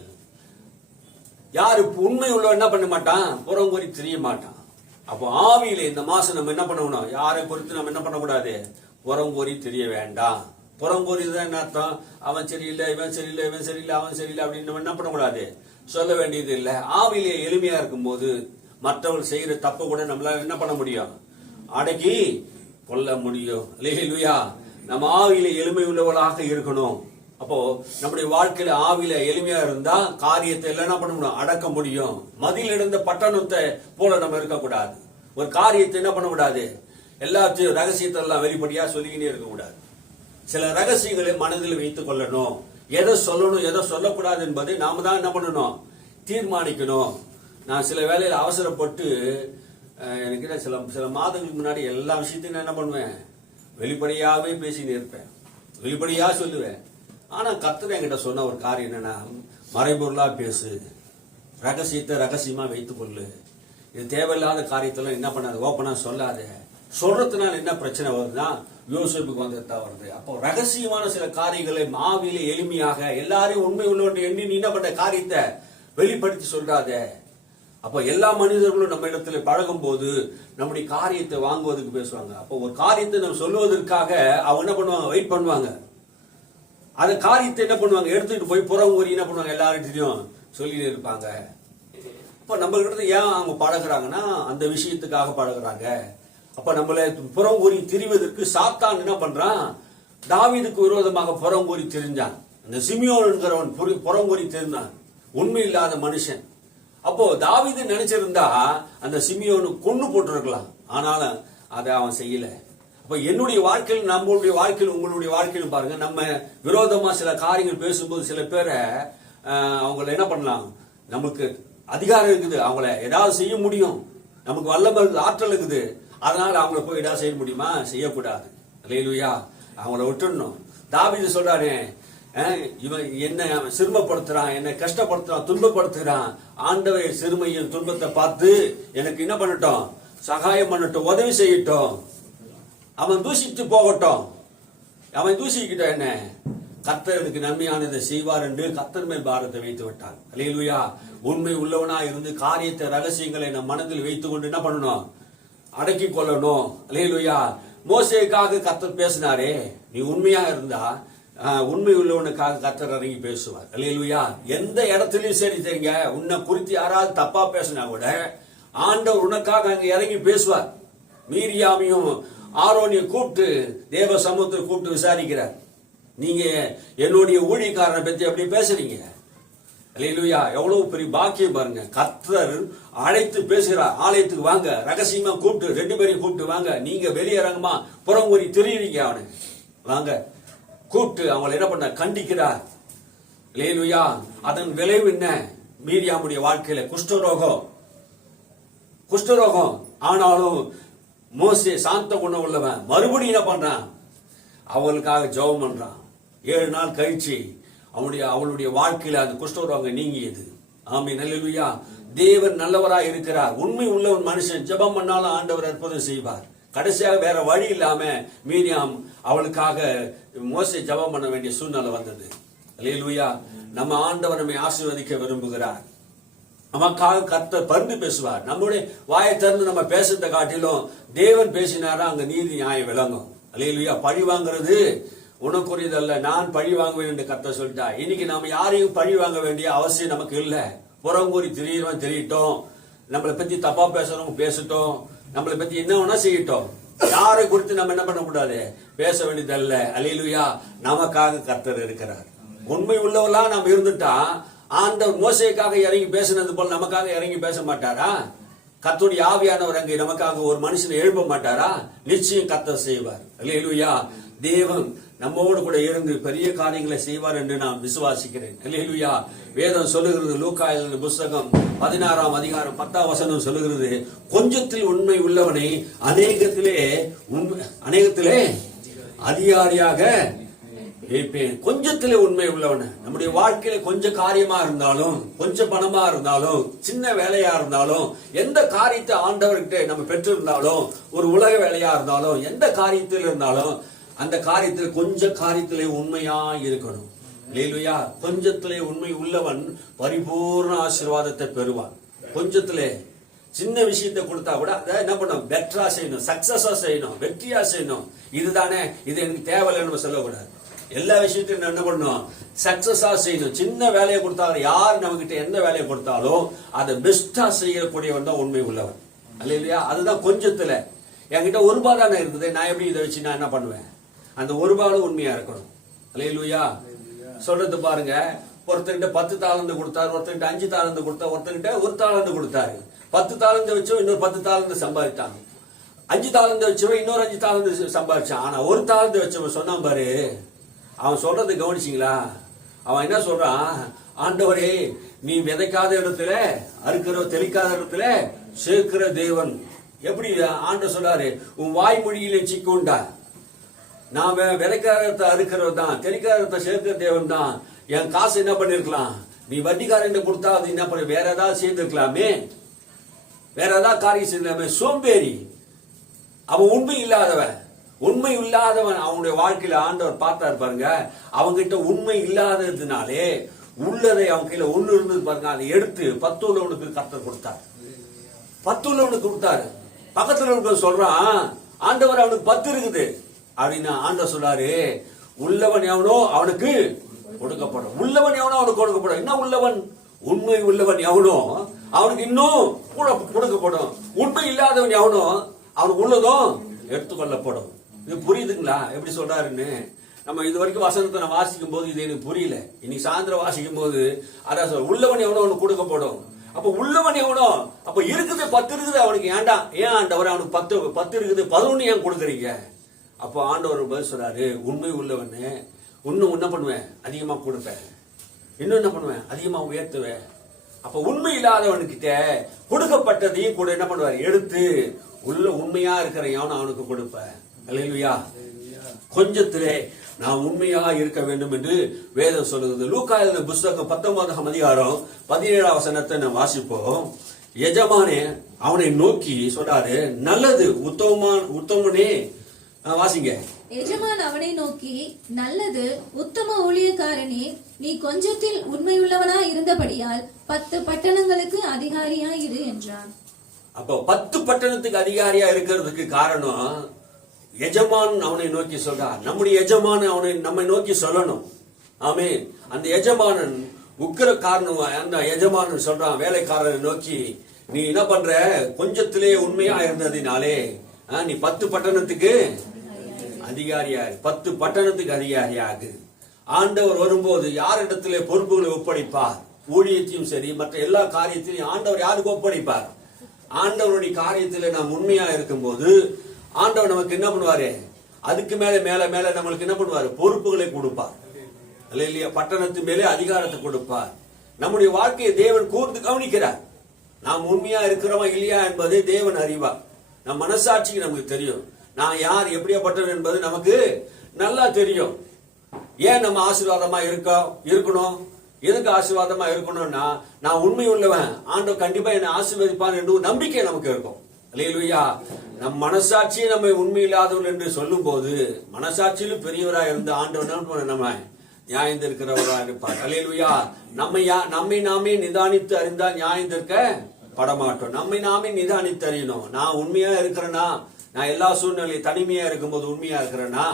யாரு உண்மை உள்ளவன் என்ன பண்ண மாட்டான்? புறங்கூறி திரிய மாட்டான். அப்போ ஆவியிலே இந்த மாசம் நம்ம என்ன பண்ணணும்? யாரை பொறுத்து நம்ம என்ன பண்ணக்கூடாது? புறங்கூறி தெரிய வேண்டாம். புறங்கூறி தான் என்ன அர்த்தம்? அவன் சரியில்லை, இவன் சரியில்லை, இவன் சரியில்லை, அவன் சரியில்லை அப்படின்னு நம்ம என்ன பண்ணக்கூடாது? சொல்ல வேண்டியது இல்லை. ஆவியிலே எளிமையா இருக்கும் போது மற்றவர்கள் செய்யற தப்ப கூட நம்மளால என்ன பண்ண முடியும்? அடக்கி கொள்ள முடியும். அல்லேலூயா. நம்ம ஆவியில எளிமை உள்ளவர்களாக இருக்கணும். அப்போ நம்முடைய வாழ்க்கையில ஆவியில எளிமையா இருந்தா காரியத்தை எல்லாம் என்ன பண்ண முடியும்? அடக்க முடியும். மதில் இருந்த பட்டணத்தை போல நம்ம இருக்கக்கூடாது. ஒரு காரியத்தை என்ன பண்ண கூடாது? எல்லாத்தையும் ரகசியத்தை எல்லாம் வெளிப்படையா சொல்லிக்கினே இருக்கக்கூடாது. சில ரகசியங்களை மனதில் வைத்துக் கொள்ளணும். எதை சொல்லணும், எதை சொல்லக்கூடாது என்பதை நாம தான் என்ன பண்ணணும்? தீர்மானிக்கணும். நான் சில வேலையில அவசரப்பட்டு எனக்கு சில மாதங்களுக்கு முன்னாடி எல்லா விஷயத்தையும் நான் என்ன பண்ணுவேன்? வெளிப்படையாவே பேசிட்டு இருப்பேன், வெளிப்படையா சொல்லுவேன். ஆனா கர்த்தர் என்கிட்ட சொன்ன ஒரு காரியம் என்னன்னா, மறைபொருளா பேசு, ரகசியத்தை ரகசியமா வைத்துக் கொள்ளு, இது தேவையில்லாத காரியத்தெல்லாம் என்ன பண்ணாது, ஓப்பனா சொல்லாத. சொல்றதுனால என்ன பிரச்சனை வருதுன்னா யோசிப்புக்கு வந்துதான் வருது. அப்போ ரகசியமான சில காரியங்களை ஆவியில எளிமையாக எல்லாரையும் உண்மை உள்ளவன் எண்ணி நீ என்ன பண்ற காரியத்தை வெளிப்படுத்தி சொல்றாத. அப்போ எல்லா மனிதர்களும் நம்ம இடத்துல பழகும் போது நம்முடைய காரியத்தை வாங்குவதற்கு பேசுவாங்க. அப்போ ஒரு காரியத்தை நம்ம சொல்லுவதற்காக அவங்க என்ன பண்ணுவாங்க? வெயிட் பண்ணுவாங்க. அந்த காரியத்தை என்ன பண்ணுவாங்க, எடுத்துட்டு போய் புறம் ஊறி என்ன பண்ணுவாங்க, எல்லார்கிட்டையும் சொல்லிட்டு இருப்பாங்க. இப்ப நம்ம கிட்ட ஏன் அவங்க பழகுறாங்கன்னா அந்த விஷயத்துக்காக பழகுறாங்க. அப்ப நம்மள புறம் ஊறி திரிவதற்கு சாத்தான் என்ன பண்றான், தாவீதுக்கு விரோதமாக புறம் ஊறி திரிஞ்சான். அந்த சிமியோன்கிறவன் புறம் ஊறி திரிந்தான், உண்மை இல்லாத மனுஷன். அப்போ தாவீது நினைச்சிருந்தா அந்த சிமியோனு கொன்னு போட்டிருக்கலாம், ஆனாலும் அதை அவன் செய்யல. அப்ப என்னுடைய வாழ்க்கையில், நம்மளுடைய வாழ்க்கையில், உங்களுடைய வாழ்க்கையில் பாருங்க, நம்ம விரோதமா சில காரியங்கள் பேசும்போது சில பேரை அவங்கள என்ன பண்ணலாம், நமக்கு அதிகாரம் இருக்குது, அவங்கள ஏதாவது செய்ய முடியும், நமக்கு வல்லமை இருக்குது, ஆற்றல் இருக்குது, அதனால அவங்கள போய் ஏதாவது செய்ய முடியுமா, செய்யக்கூடாது. அல்லேலூயா. அவங்கள விட்டுடணும். தாவீது சொல்றானே, இவன் என்ன சிறுமப்படுத்துறான், என்னை கஷ்டப்படுத்துறான், துன்பப்படுத்துறான், ஆண்டவர் சிறுமையின் துன்பத்தை பார்த்து எனக்கு என்ன பண்ணட்டும், சகாயம் பண்ணட்டும், உதவி செய்யட்டும், அவன் தூசித்து போகட்டும், அவன் தூசிக்கிட்ட என்ன, கர்த்தருக்கு நன்மையானதை செய்வார் என்று கர்த்தர் மேல் பாரத்தை வைத்து விட்டார். அல்லேலூயா. உண்மை உள்ளவனா இருந்து காரியத்தை, ரகசியங்களை நம் மனதில் வைத்துக் கொண்டு என்ன பண்ணணும், அடக்கி கொள்ளணும். அல்லேலூயா. மோசேக்காக கர்த்தர் பேசினாரே, நீ உண்மையா இருந்தா உண்மை உள்ளவனுக்காக கர்த்தர் இறங்கி பேசுவார். அல்லேலூயா. எந்த இடத்துலயும் சரி தெரியுங்க, உன்னை குறித்து யாராவது தப்பா பேசினா கூட ஆண்டவர் உனக்காக அங்க இறங்கி பேசுவார். மீரியாமையும் ஆரோனியை கூப்பிட்டு தேவ சமூகத்தை கூப்பிட்டு விசாரிக்கிறார், நீங்க என்னுடைய ஊழியக்காரனை பத்தி அப்படி பேசுறீங்க. அல்லேலூயா. எவ்வளவு பெரிய பாக்கியம் பாருங்க. கர்த்தர் அழைத்து பேசுகிறார், ஆலயத்துக்கு வாங்க, ரகசியமா கூப்பிட்டு 2 பேரையும் கூப்பிட்டு வாங்க, நீங்க வெளியரங்கமா புறங்கூறி திரியுறீங்க, அவனை வாங்க கூப்பிட்டு அவங்களை என்ன பண்ண கண்டிக்கிறார். அல்லேலூயா. அதன் விளைவு என்ன, மீரியாமுடைய வாழ்க்கையில குஷ்டரோகம். ஆனாலும் மோசே சாந்த குணம் உள்ளவன், மறுபடியும் என்ன பண்றான், அவளுக்காக ஜெபம் பண்றான். 7 நாள் கழிச்சு அவளுடைய வாழ்க்கையில அந்த குஷ்டரோகம் நீங்கியது. ஆமென். அல்லேலூயா. தேவன் நல்லவராய் இருக்கிறார். உண்மை உள்ளவன் மனுஷன் ஜெபம் பண்ணாலும் ஆண்டவர் அற்புதம் செய்வார். கடைசியாக வேற வழி இல்லாம மீரியாம் அவளுக்காக மோசே ஜெபம் பண்ண வேண்டிய சூழ்நிலை வந்தது. அல்லேலூயா. நம்ம ஆண்டவர் நம்மை ஆசீர்வதிக்க விரும்புகிறார். நமக்காக கர்த்தர் பரிந்து பேசுவார். நம்முடைய வாயை திறந்து நம்ம பேசுறதை காட்டிலும் தேவன் பேசினாரா அங்க நீதி நியாயம் விளங்கும். அல்லேலூயா. பழி வாங்குறது உனக்குரியதல்ல, நான் பழி வாங்குவேன் என்று கர்த்தர் சொல்லிட்டா. இன்னைக்கு நாம யாரையும் பழி வாங்க வேண்டிய அவசியம் நமக்கு இல்ல. புறங்கூறி திரியறவன் தெரியட்டும், நம்மளை பத்தி தப்பா பேசுறவங்க பேசட்டும், நம்மளை பத்தி என்ன வேணா செய்யட்டும், யாரை குறித்து நம்ம என்ன பண்ணக்கூடாது, பேச வேண்டியதல்ல. அல்லேலூயா. நமக்காக கர்த்தர் இருக்கிறார். உண்மை உள்ளவர்களா நாம் இருந்துட்டா ஆண்டவர் மோசேக்காக இறங்கி பேசினது போல நமக்காக இறங்கி பேச மாட்டாரா? கர்த்தருடைய ஆவியானவர் அங்கே நமக்காக ஒரு மனுஷனை எழுப்ப மாட்டாரா? நிச்சயம் கர்த்தர் செய்வார். அல்லேலூயா. தேவன் நம்மோடு கூட இருந்து பெரிய காரியங்களை செய்வார் என்று நான் விசுவாசிக்கிறேன். அல்லேலூயா. வேதம் சொல்லுகிறது, லூக்கா எழுதின புத்தகம் 16ஆம் அதிகாரம் 10ஆம் வசனம் சொல்லுகிறது, கொஞ்சத்தில் உண்மை உள்ளவனை அநேகத்திலே அதிகாரியாக வைப்பேன். கொஞ்சத்திலே உண்மை உள்ளவன. நம்முடைய வாழ்க்கையில கொஞ்சம் காரியமா இருந்தாலும், கொஞ்சம் பணமா இருந்தாலும், சின்ன வேலையா இருந்தாலும், எந்த காரியத்தை ஆண்டவர்கிட்ட நம்ம பெற்றிருந்தாலும், ஒரு உலக வேலையா இருந்தாலும், எந்த காரியத்தில் இருந்தாலும் அந்த காரியத்தில் கொஞ்சம் காரியத்திலே உண்மையா இருக்கணும். அல்லேலூயா. கொஞ்சத்திலே உண்மை உள்ளவன் பரிபூர்ண ஆசீர்வாதத்தை பெறுவான். கொஞ்சத்திலே சின்ன விஷயத்தை கொடுத்தா கூட அதை என்ன பண்ணணும், பெட்டரா செய்யணும், சக்சஸா செய்யணும், வெற்றியா செய்யணும். இதுதானே, இது எனக்கு தேவையில்லை நம்ம சொல்லக்கூடாது. எல்லா விஷயத்தையும் என்ன பண்ணணும், சக்சஸா செய்யணும். சின்ன வேலையை கொடுத்தாலும், யார் நம்ம கிட்ட எந்த வேலையை கொடுத்தாலும் அதை பெஸ்டா செய்யக்கூடியவன் தான் உண்மை உள்ளவன். அல்லேலூயா. அதுதான் கொஞ்சத்துல. என்கிட்ட 1 ரூபாய் தானே இருக்குது, நான் எப்படி இதை வச்சு நான் என்ன பண்ணுவேன், அந்த 1 ரூபாய் உண்மையா இருக்கணும். அல்லேலூயா. சொல்றது பாருங்க, ஒருத்தர்கிட்ட 10 தாலந்து கொடுத்தாரு, ஒருத்தர்கிட்ட 5 தாலந்து கொடுத்தாரு, ஒருத்தர்கிட்ட 1 தாலந்து கொடுத்தாரு. 10 தாலந்து வச்சோ இன்னொரு 10 தாலந்து சம்பாதித்தாங்க. 5 தாலந்து வச்சவன் இன்னொரு 5 தாலந்து சம்பாதிச்சான். ஆனா 1 தாலந்து வச்சவன் சொன்னான் பாரு, அவன் சொல்றதை கவனிச்சிங்களா? அவன் என்ன சொல்றான், ஆண்டவரே நீ விதைக்காத இடத்துல அறுக்கிற, தெளிக்காத இடத்துல சேர்க்கிற தேவன். எப்படி ஆண்டவர் சொல்றாரு, உன் வாய்மொழியிலே சிக்குண்டா, நான் விதைக்காரத்தை அறுக்கிறவர் தான், தெளிக்காரத்தை சேர்க்கிற தேவன் தான். என் காசு என்ன பண்ணிருக்கலாம், நீ வட்டிக்காரன் கொடுத்தா அது என்ன பண்ண, வேற ஏதாவது செய்திருக்கலாமே, வேற ஏதாவது காரியம் செய்யலாமே. சோம்பேறி, அவன் உண்மை இல்லாதவன். உண்மை இல்லாதவன் அவனுடைய வாழ்க்கையில ஆண்டவர் பார்த்தாரு பாருங்க. அவங்கிட்ட உண்மை இல்லாததுனாலே உள்ளதை அவன் கையில 1 இருந்தது பாருங்க, அதை எடுத்து 10 உள்ளவனுக்கு கர்த்தர் கொடுத்தார். 10 உள்ளவனுக்கு கொடுத்தாரு. பக்கத்துல சொல்றான், ஆண்டவர் அவனுக்கு 10 இருக்குது அப்படின்னா ஆண்டவர் சொல்றாரு, உள்ளவன் எவனோ அவனுக்கு கொடுக்கப்படும். உள்ளவன் எவனோ அவனுக்கு கொடுக்கப்படும். என்ன உள்ளவன்? உண்மை உள்ளவன் எவனோ அவனுக்கு இன்னும் கூட கொடுக்கப்படும். உண்மை இல்லாதவன் எவனோ அவனுக்கு உள்ளதும் எடுத்துக்கொள்ளப்படும். இது புரியுதுங்களா எப்படி சொல்றாருன்னு? நம்ம இது வரைக்கும் வசனத்தை நான் வாசிக்கும் போது இது எனக்கு புரியல. இன்னைக்கு சாயந்தரம் வாசிக்கும் போது அதான் சொல்ற, உள்ளவன் எவனோ அவனுக்கு கொடுக்கப்படும். அப்ப உள்ளவன் எவனோ, அப்ப இருக்குது 10 இருக்குது அவனுக்கு, ஏன்டா ஏன் ஆண்டவர் அவனுக்கு 10 இருக்குது 11 ஏன் கொடுக்குறீங்க? அப்போ ஆண்டவர் பதில் சொல்றாரு, உண்மை உள்ளவன்னு இன்னும் என்ன பண்ணுவேன்? அதிகமா கொடுப்பேன். இன்னும் என்ன பண்ணுவேன்? அதிகமா உயர்த்துவேன். அப்ப உண்மை இல்லாதவனுக்கிட்ட கொடுக்கப்பட்டதையும் கூட என்ன பண்ணுவார்? எடுத்து உள்ள உண்மையா இருக்கிற எவனும் அவனுக்கு கொடுப்பேன். அல்லேலூயா. கொஞ்சத்திலே நான் உண்மையா இருக்க வேண்டும் என்று வேதம் சொல்லுகிறது. லூக்கா எழுதின புத்தகம் 19ஆம் அதிகாரம் 17ஆம் வசனத்தை நான் வாசிப்போம். எஜமானே அவனை நோக்கி சொல்றாரு, நல்லது உத்தமனே. வாசிங்க. எஜமான் அவனை நோக்கி, நல்லது உத்தம ஊழியக்காரனே, நீ கொஞ்சத்தில் உண்மையுள்ளவனா இருந்தபடியால் 10 பட்டணங்களுக்கு அதிகாரியா இரு என்றான். அப்போ 10 பட்டணத்துக்கு அதிகாரியா இருக்கிறதுக்கு காரணம் எஜமான் அவனை நோக்கி சொல்றார். நம்முடைய எஜமான் அவனை நம்மை நோக்கி சொல்லணும். ஆமென். அந்த எஜமானன் உக்கிர காரணம். அந்த எஜமானன் சொல்றான் வேலைக்காரனை நோக்கி, நீ என்ன பண்ற? கொஞ்சத்திலே உண்மையா இருந்ததினாலே நீ 10 பட்டணத்துக்கு அதிகாரியா, 10 பட்டணத்துக்கு அதிகாரியாகு. ஆண்டவர் வரும்போது யாரிடத்திலே பொறுப்புகளை ஒப்படைப்பார்? ஊழியத்தையும் சரி மற்ற எல்லா காரியத்திலையும் ஆண்டவர் யாருக்கு ஒப்படைப்பார்? ஆண்டவருடைய காரியத்திலே நாம் உண்மையா இருக்கும் போது ஆண்டவர் நமக்கு என்ன பண்ணுவாரு? அதுக்கு மேல மேல மேல நம்மளுக்கு என்ன பண்ணுவாரு? பொறுப்புகளை கொடுப்பார். இல்லையா? பட்டணத்து மேலே அதிகாரத்தை கொடுப்பார். நம்முடைய வாழ்க்கையை தேவன் கூர்ந்து கவனிக்கிறார். நாம் உண்மையா இருக்கிறோமா இல்லையா என்பதை தேவன் அறிவார். நம் மனசாட்சிக்கு நமக்கு தெரியும். நான் யார் எப்படியாப்பட்டவன் என்பது நமக்கு நல்லா தெரியும். ஏன் நம்ம ஆசீர்வாதமா இருக்கணும்? எதுக்கு ஆசீர்வாதமா இருக்கணும்னா, நான் உண்மை உள்ளவன், ஆண்டவர் கண்டிப்பா என்னை ஆசீர்வதிப்பான் என்று நம்பிக்கை நமக்கு இருக்கும். அல்லேலூயா. நம் மனசாட்சியை நம்ம உண்மை இல்லாதவர்கள் என்று சொல்லும் போது மனசாட்சியிலும் பெரியவராக இருந்து ஆண்டவர் நம்ம நியாயந்திருக்கிறவராக இருப்பார். அல்லேலூயா. நம்மை நாமே நிதானித்து அறிந்தால் நியாயந்திருக்க படமாட்டோம். நம்மை நாமே நிதானித்து அறியணும். நான் உண்மையா இருக்கிறேன்னா, நான் எல்லா சூழ்நிலையும் தனிமையா இருக்கும்போது உண்மையா இருக்கிறேன்னா,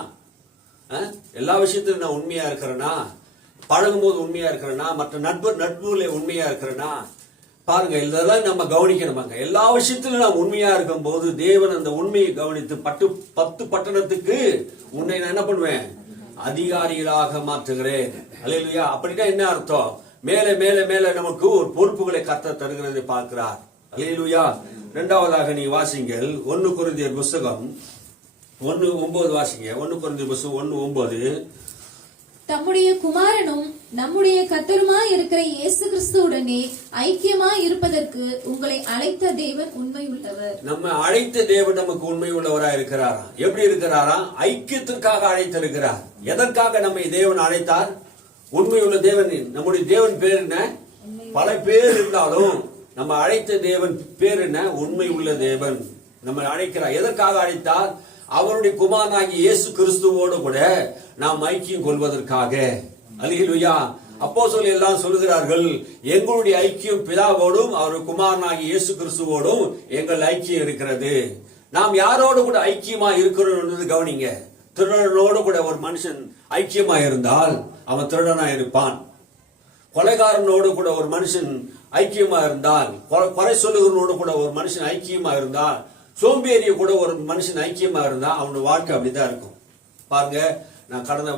எல்லா விஷயத்திலும் நான் உண்மையா இருக்கிறேன்னா, பழகும் போது உண்மையா இருக்கிறேன்னா, மற்ற நட்புல உண்மையா இருக்கிறேன்னா, பாருங்க இதெல்லாம் நம்ம கவனிக்கணுமாங்க. எல்லா விஷயத்திலும் நாம் உண்மையா இருக்கும் போது தேவன் அந்த உண்மையை கவனித்து 10 பட்டணத்துக்கு உன்னை நான் என்ன பண்ணுவேன்? அதிகாரிகளாக மாற்றுகிறேன். அல்லேலூயா. அப்படின்னா என்ன அர்த்தம்? மேல மேல மேல நமக்கு ஒரு பொறுப்புகளை கர்த்தர் தருகிறதை பார்க்கிறார். அல்லேலூயா. இரண்டாவதாக நீ வாசிங்கள் 1 கொரிந்தியர் புத்தகம் 1:9 வாசிங்க. 1 கொரிந்தியர் புத்தகம் 1:9. தம்முடைய குமாரனும் நம்முடைய கர்த்தருமாய் இருக்கிற இயேசு கிறிஸ்துவுடனே ஐக்கியமாய் இருப்பதற்கு உங்களை அழைத்த தேவன் உண்மை உள்ளவர். நம்ம அழைத்த தேவன் நமக்கு உண்மை உள்ளவராய் இருக்கிறாரா? எப்படி இருக்கிறாரா? ஐக்கியத்திற்காக அழைத்திருக்கிறார். எதற்காக நம்மை தேவன் அழைத்தார்? உண்மை உள்ள தேவன். நம்முடைய தேவன் பேர் என்ன? பல பேர் இருந்தாலும் நம்ம அழைத்த தேவன் பேர் என்ன? உண்மை உள்ள தேவன் நம்ம அழைக்கிறார். எதற்காக அழைத்தார்? அவருடைய குமாரனாகிய இயேசு கிறிஸ்துவோடு கூட நாம் ஐக்கியம் கொள்வதற்காக. அல்லேலூயா. அப்போஸ்தலர்கள் எல்லாம் சொல்லுகிறார்கள், எங்களுடைய ஐக்கியம் பிதாவோடும் அவருடைய குமாரனாகிய இயேசு கிறிஸ்துவோடும் எங்கள் ஐக்கியம் இருக்கிறது. நாம் யாரோடு கூட ஐக்கியமா இருக்கிறோம் கவனிங்க. திருடனோடு கூட ஒரு மனுஷன் ஐக்கியமா இருந்தால் அவன் திருடனா இருப்பான். கொலைகாரனோடு கூட ஒரு மனுஷன் ஐக்கியமா இருந்தால், கொலை சொல்லுகிறனோடு கூட ஒரு மனுஷன் ஐக்கியமா இருந்தால், சோம்பேறிய கூட ஒரு மனுஷன் ஐக்கியமா இருந்தா அவனோட வாழ்க்கை அப்படிதான் இருக்கும். பாருங்க, நான் கடந்த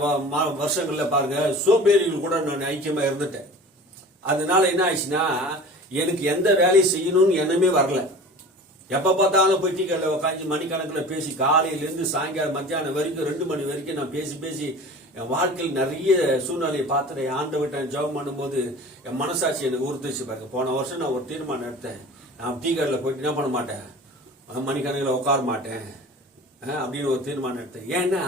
வருஷங்கள்ல பாருங்க சோம்பேறிகள் கூட நான் ஐக்கியமா இருந்துட்டேன். அதனால என்ன ஆயிடுச்சுன்னா, எனக்கு எந்த வேலையை செய்யணும்னு எண்ணமே வரல. எப்ப பார்த்தாலும் போய் டீக்கடையில் உட்காந்து மணிக்கணக்கில் பேசி காலையிலேருந்து சாயங்காலம் மத்தியானம் வரைக்கும் 2 மணி வரைக்கும் நான் பேசி என் வாழ்க்கையில் நிறைய சூழ்நிலையை பார்த்துட்டு ஆண்டவர்கிட்ட ஜெபம் பண்ணும்போது என் மனசாட்சி எனக்கு உறுத்துச்சு பாருங்க. போன வருஷம் நான் ஒரு தீர்மானம் எடுத்தேன். நான் டீக்கடையில் போயிட்டு என்ன பண்ண மாட்டேன், மணிக்கணக்கில் உட்கார மாட்டேன் அப்படின்னு ஒரு தீர்மானம் எடுத்தேன். ஏன்னா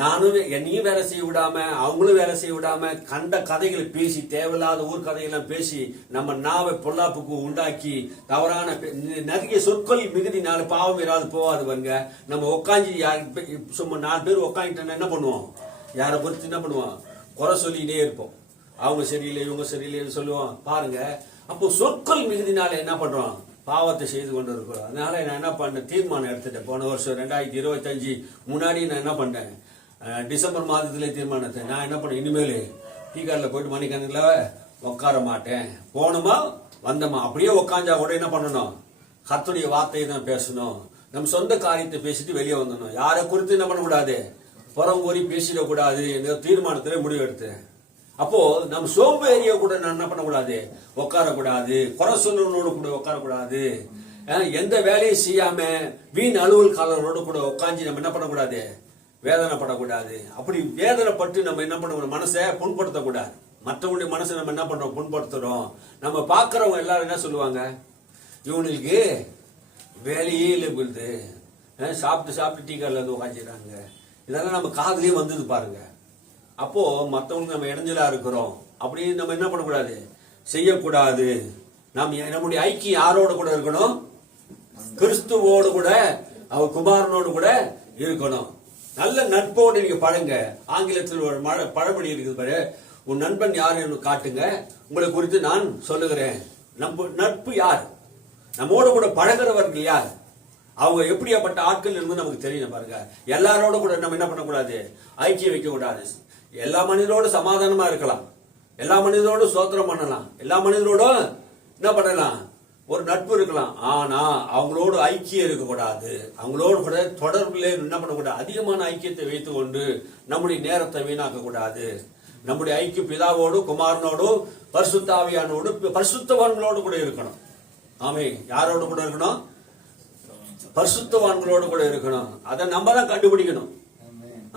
நானும் என்னையும் வேலை செய்ய விடாம அவங்களும் வேலை செய்ய விடாம கண்ட கதைகளை பேசி, தேவையில்லாத ஊர் கதைகள்லாம் பேசி நம்ம நாவை பொல்லாப்புக்கு உண்டாக்கி தவறான நிறைய சொற்கள் மிகுதி 4 பாவம் ஏதாவது போவாது பாருங்க. நம்ம உட்காந்து சும்மா 4 பேர் உட்காந்துட்டோன்னா என்ன பண்ணுவோம்? யாரை பொறுத்து என்ன பண்ணுவோம்? குறை சொல்லிட்டே இருப்போம். அவங்க சரியில்லை இவங்க சரியில்லைன்னு சொல்லுவோம் பாருங்க. அப்போ சொற்கள் மிகுதினால என்ன பண்றோம்? பாவத்தை செய்து கொண்டு இருக்கிறோம். அதனால நான் என்ன பண்ணேன்? தீர்மானம் எடுத்துட்டேன். போன வருஷம் 2025 முன்னாடி நான் என்ன பண்ணேன்? டிசம்பர் மாதத்திலே தீர்மானத்தை நான் என்ன பண்ணேன், இனிமேல் டீ கார்டில் போயிட்டு மணிக்கணக்கில் உட்கார மாட்டேன். போனோமா வந்தோமா அப்படியே உட்காந்தா கூட என்ன பண்ணணும், கர்த்தருடைய வார்த்தையை தான் பேசணும். நம்ம சொந்த காரியத்தை பேசிட்டு வெளியே வந்துடணும். யாரை குறித்து என்ன பண்ணக்கூடாது, புறம் கூறி பேசிடக்கூடாது என்ற தீர்மானத்திலே முடிவு எடுத்தேன். அப்போ நம்ம சோம்பேறிய கூட நான் என்ன பண்ணக்கூடாது, உட்காரக்கூடாது. குறை சொல்லனோடு கூட உட்காரக்கூடாது. எந்த வேலையும் செய்யாம வீண் அலுவல்காரர்களோடு கூட உட்காந்து நம்ம என்ன பண்ணக்கூடாது, வேதனைப்படக்கூடாது. அப்படி வேதனைப்பட்டு நம்ம என்ன பண்ணக்கூடாது, மனசை புண்படுத்தக்கூடாது. மற்றவங்களுடைய மனசை நம்ம என்ன பண்றோம், புண்படுத்துறோம். நம்ம பாக்குறவங்க எல்லாரும் என்ன சொல்லுவாங்க, இவனுக்கு வேலையே இல்லை போகுது, சாப்பிட்டு சாப்பிட்டு டீ கார்ல வந்து உட்காந்துறாங்க. இதெல்லாம் நம்ம காதுலயே வந்தது பாருங்க. அப்போ மற்றவங்களுக்கு நம்ம இடைஞ்சலா இருக்கிறோம். அப்படி நம்ம என்ன பண்ணக்கூடாது, செய்யக்கூடாது. நம்முடைய ஐக்கியம் யாரோட கூட இருக்கணும், கிறிஸ்துவோடு கூட, அவர் குமாரனோடு கூட இருக்கணும். நல்ல நட்போடு நீங்க பழங்க. ஆங்கிலத்தில் ஒரு பழமொழி இருக்குது பாரு, உன் நண்பன் யாருன்னு காட்டுங்க, உங்களை குறித்து நான் சொல்லுகிறேன். நட்பு யார், நம்மோட கூட பழகிறவர்கள் யார், அவங்க எப்படியாப்பட்ட ஆட்கள் இருந்து நமக்கு தெரியும் பாருங்க. எல்லாரோட கூட நம்ம என்ன பண்ணக்கூடாது, ஐக்கியம் வைக்க கூடாது. எல்லா மனிதரோட சமாதானமா இருக்கலாம், எல்லா மனிதரோட சோத்திரம் பண்ணலாம், எல்லா மனிதரோடும் என்ன பண்ணலாம், ஒரு நட்பு இருக்கலாம். ஆனா அவங்களோடு ஐக்கியம் இருக்கக்கூடாது. அவங்களோடு கூட தொடர்புல என்ன பண்ணக்கூடாது, அதிகமான ஐக்கியத்தை வைத்துக் கொண்டு நம்முடைய நேரத்தை வீணாக்க கூடாது. நம்முடைய ஐக்கிய பிதாவோடு, குமாரனோடு, பரிசுத்தாவியானோடு, பரிசுத்தவான்களோடு கூட இருக்கணும். ஆமே, யாரோடு கூட இருக்கணும், பரிசுத்தவான்களோடு கூட இருக்கணும். அதை நம்ம தான் கண்டுபிடிக்கணும்.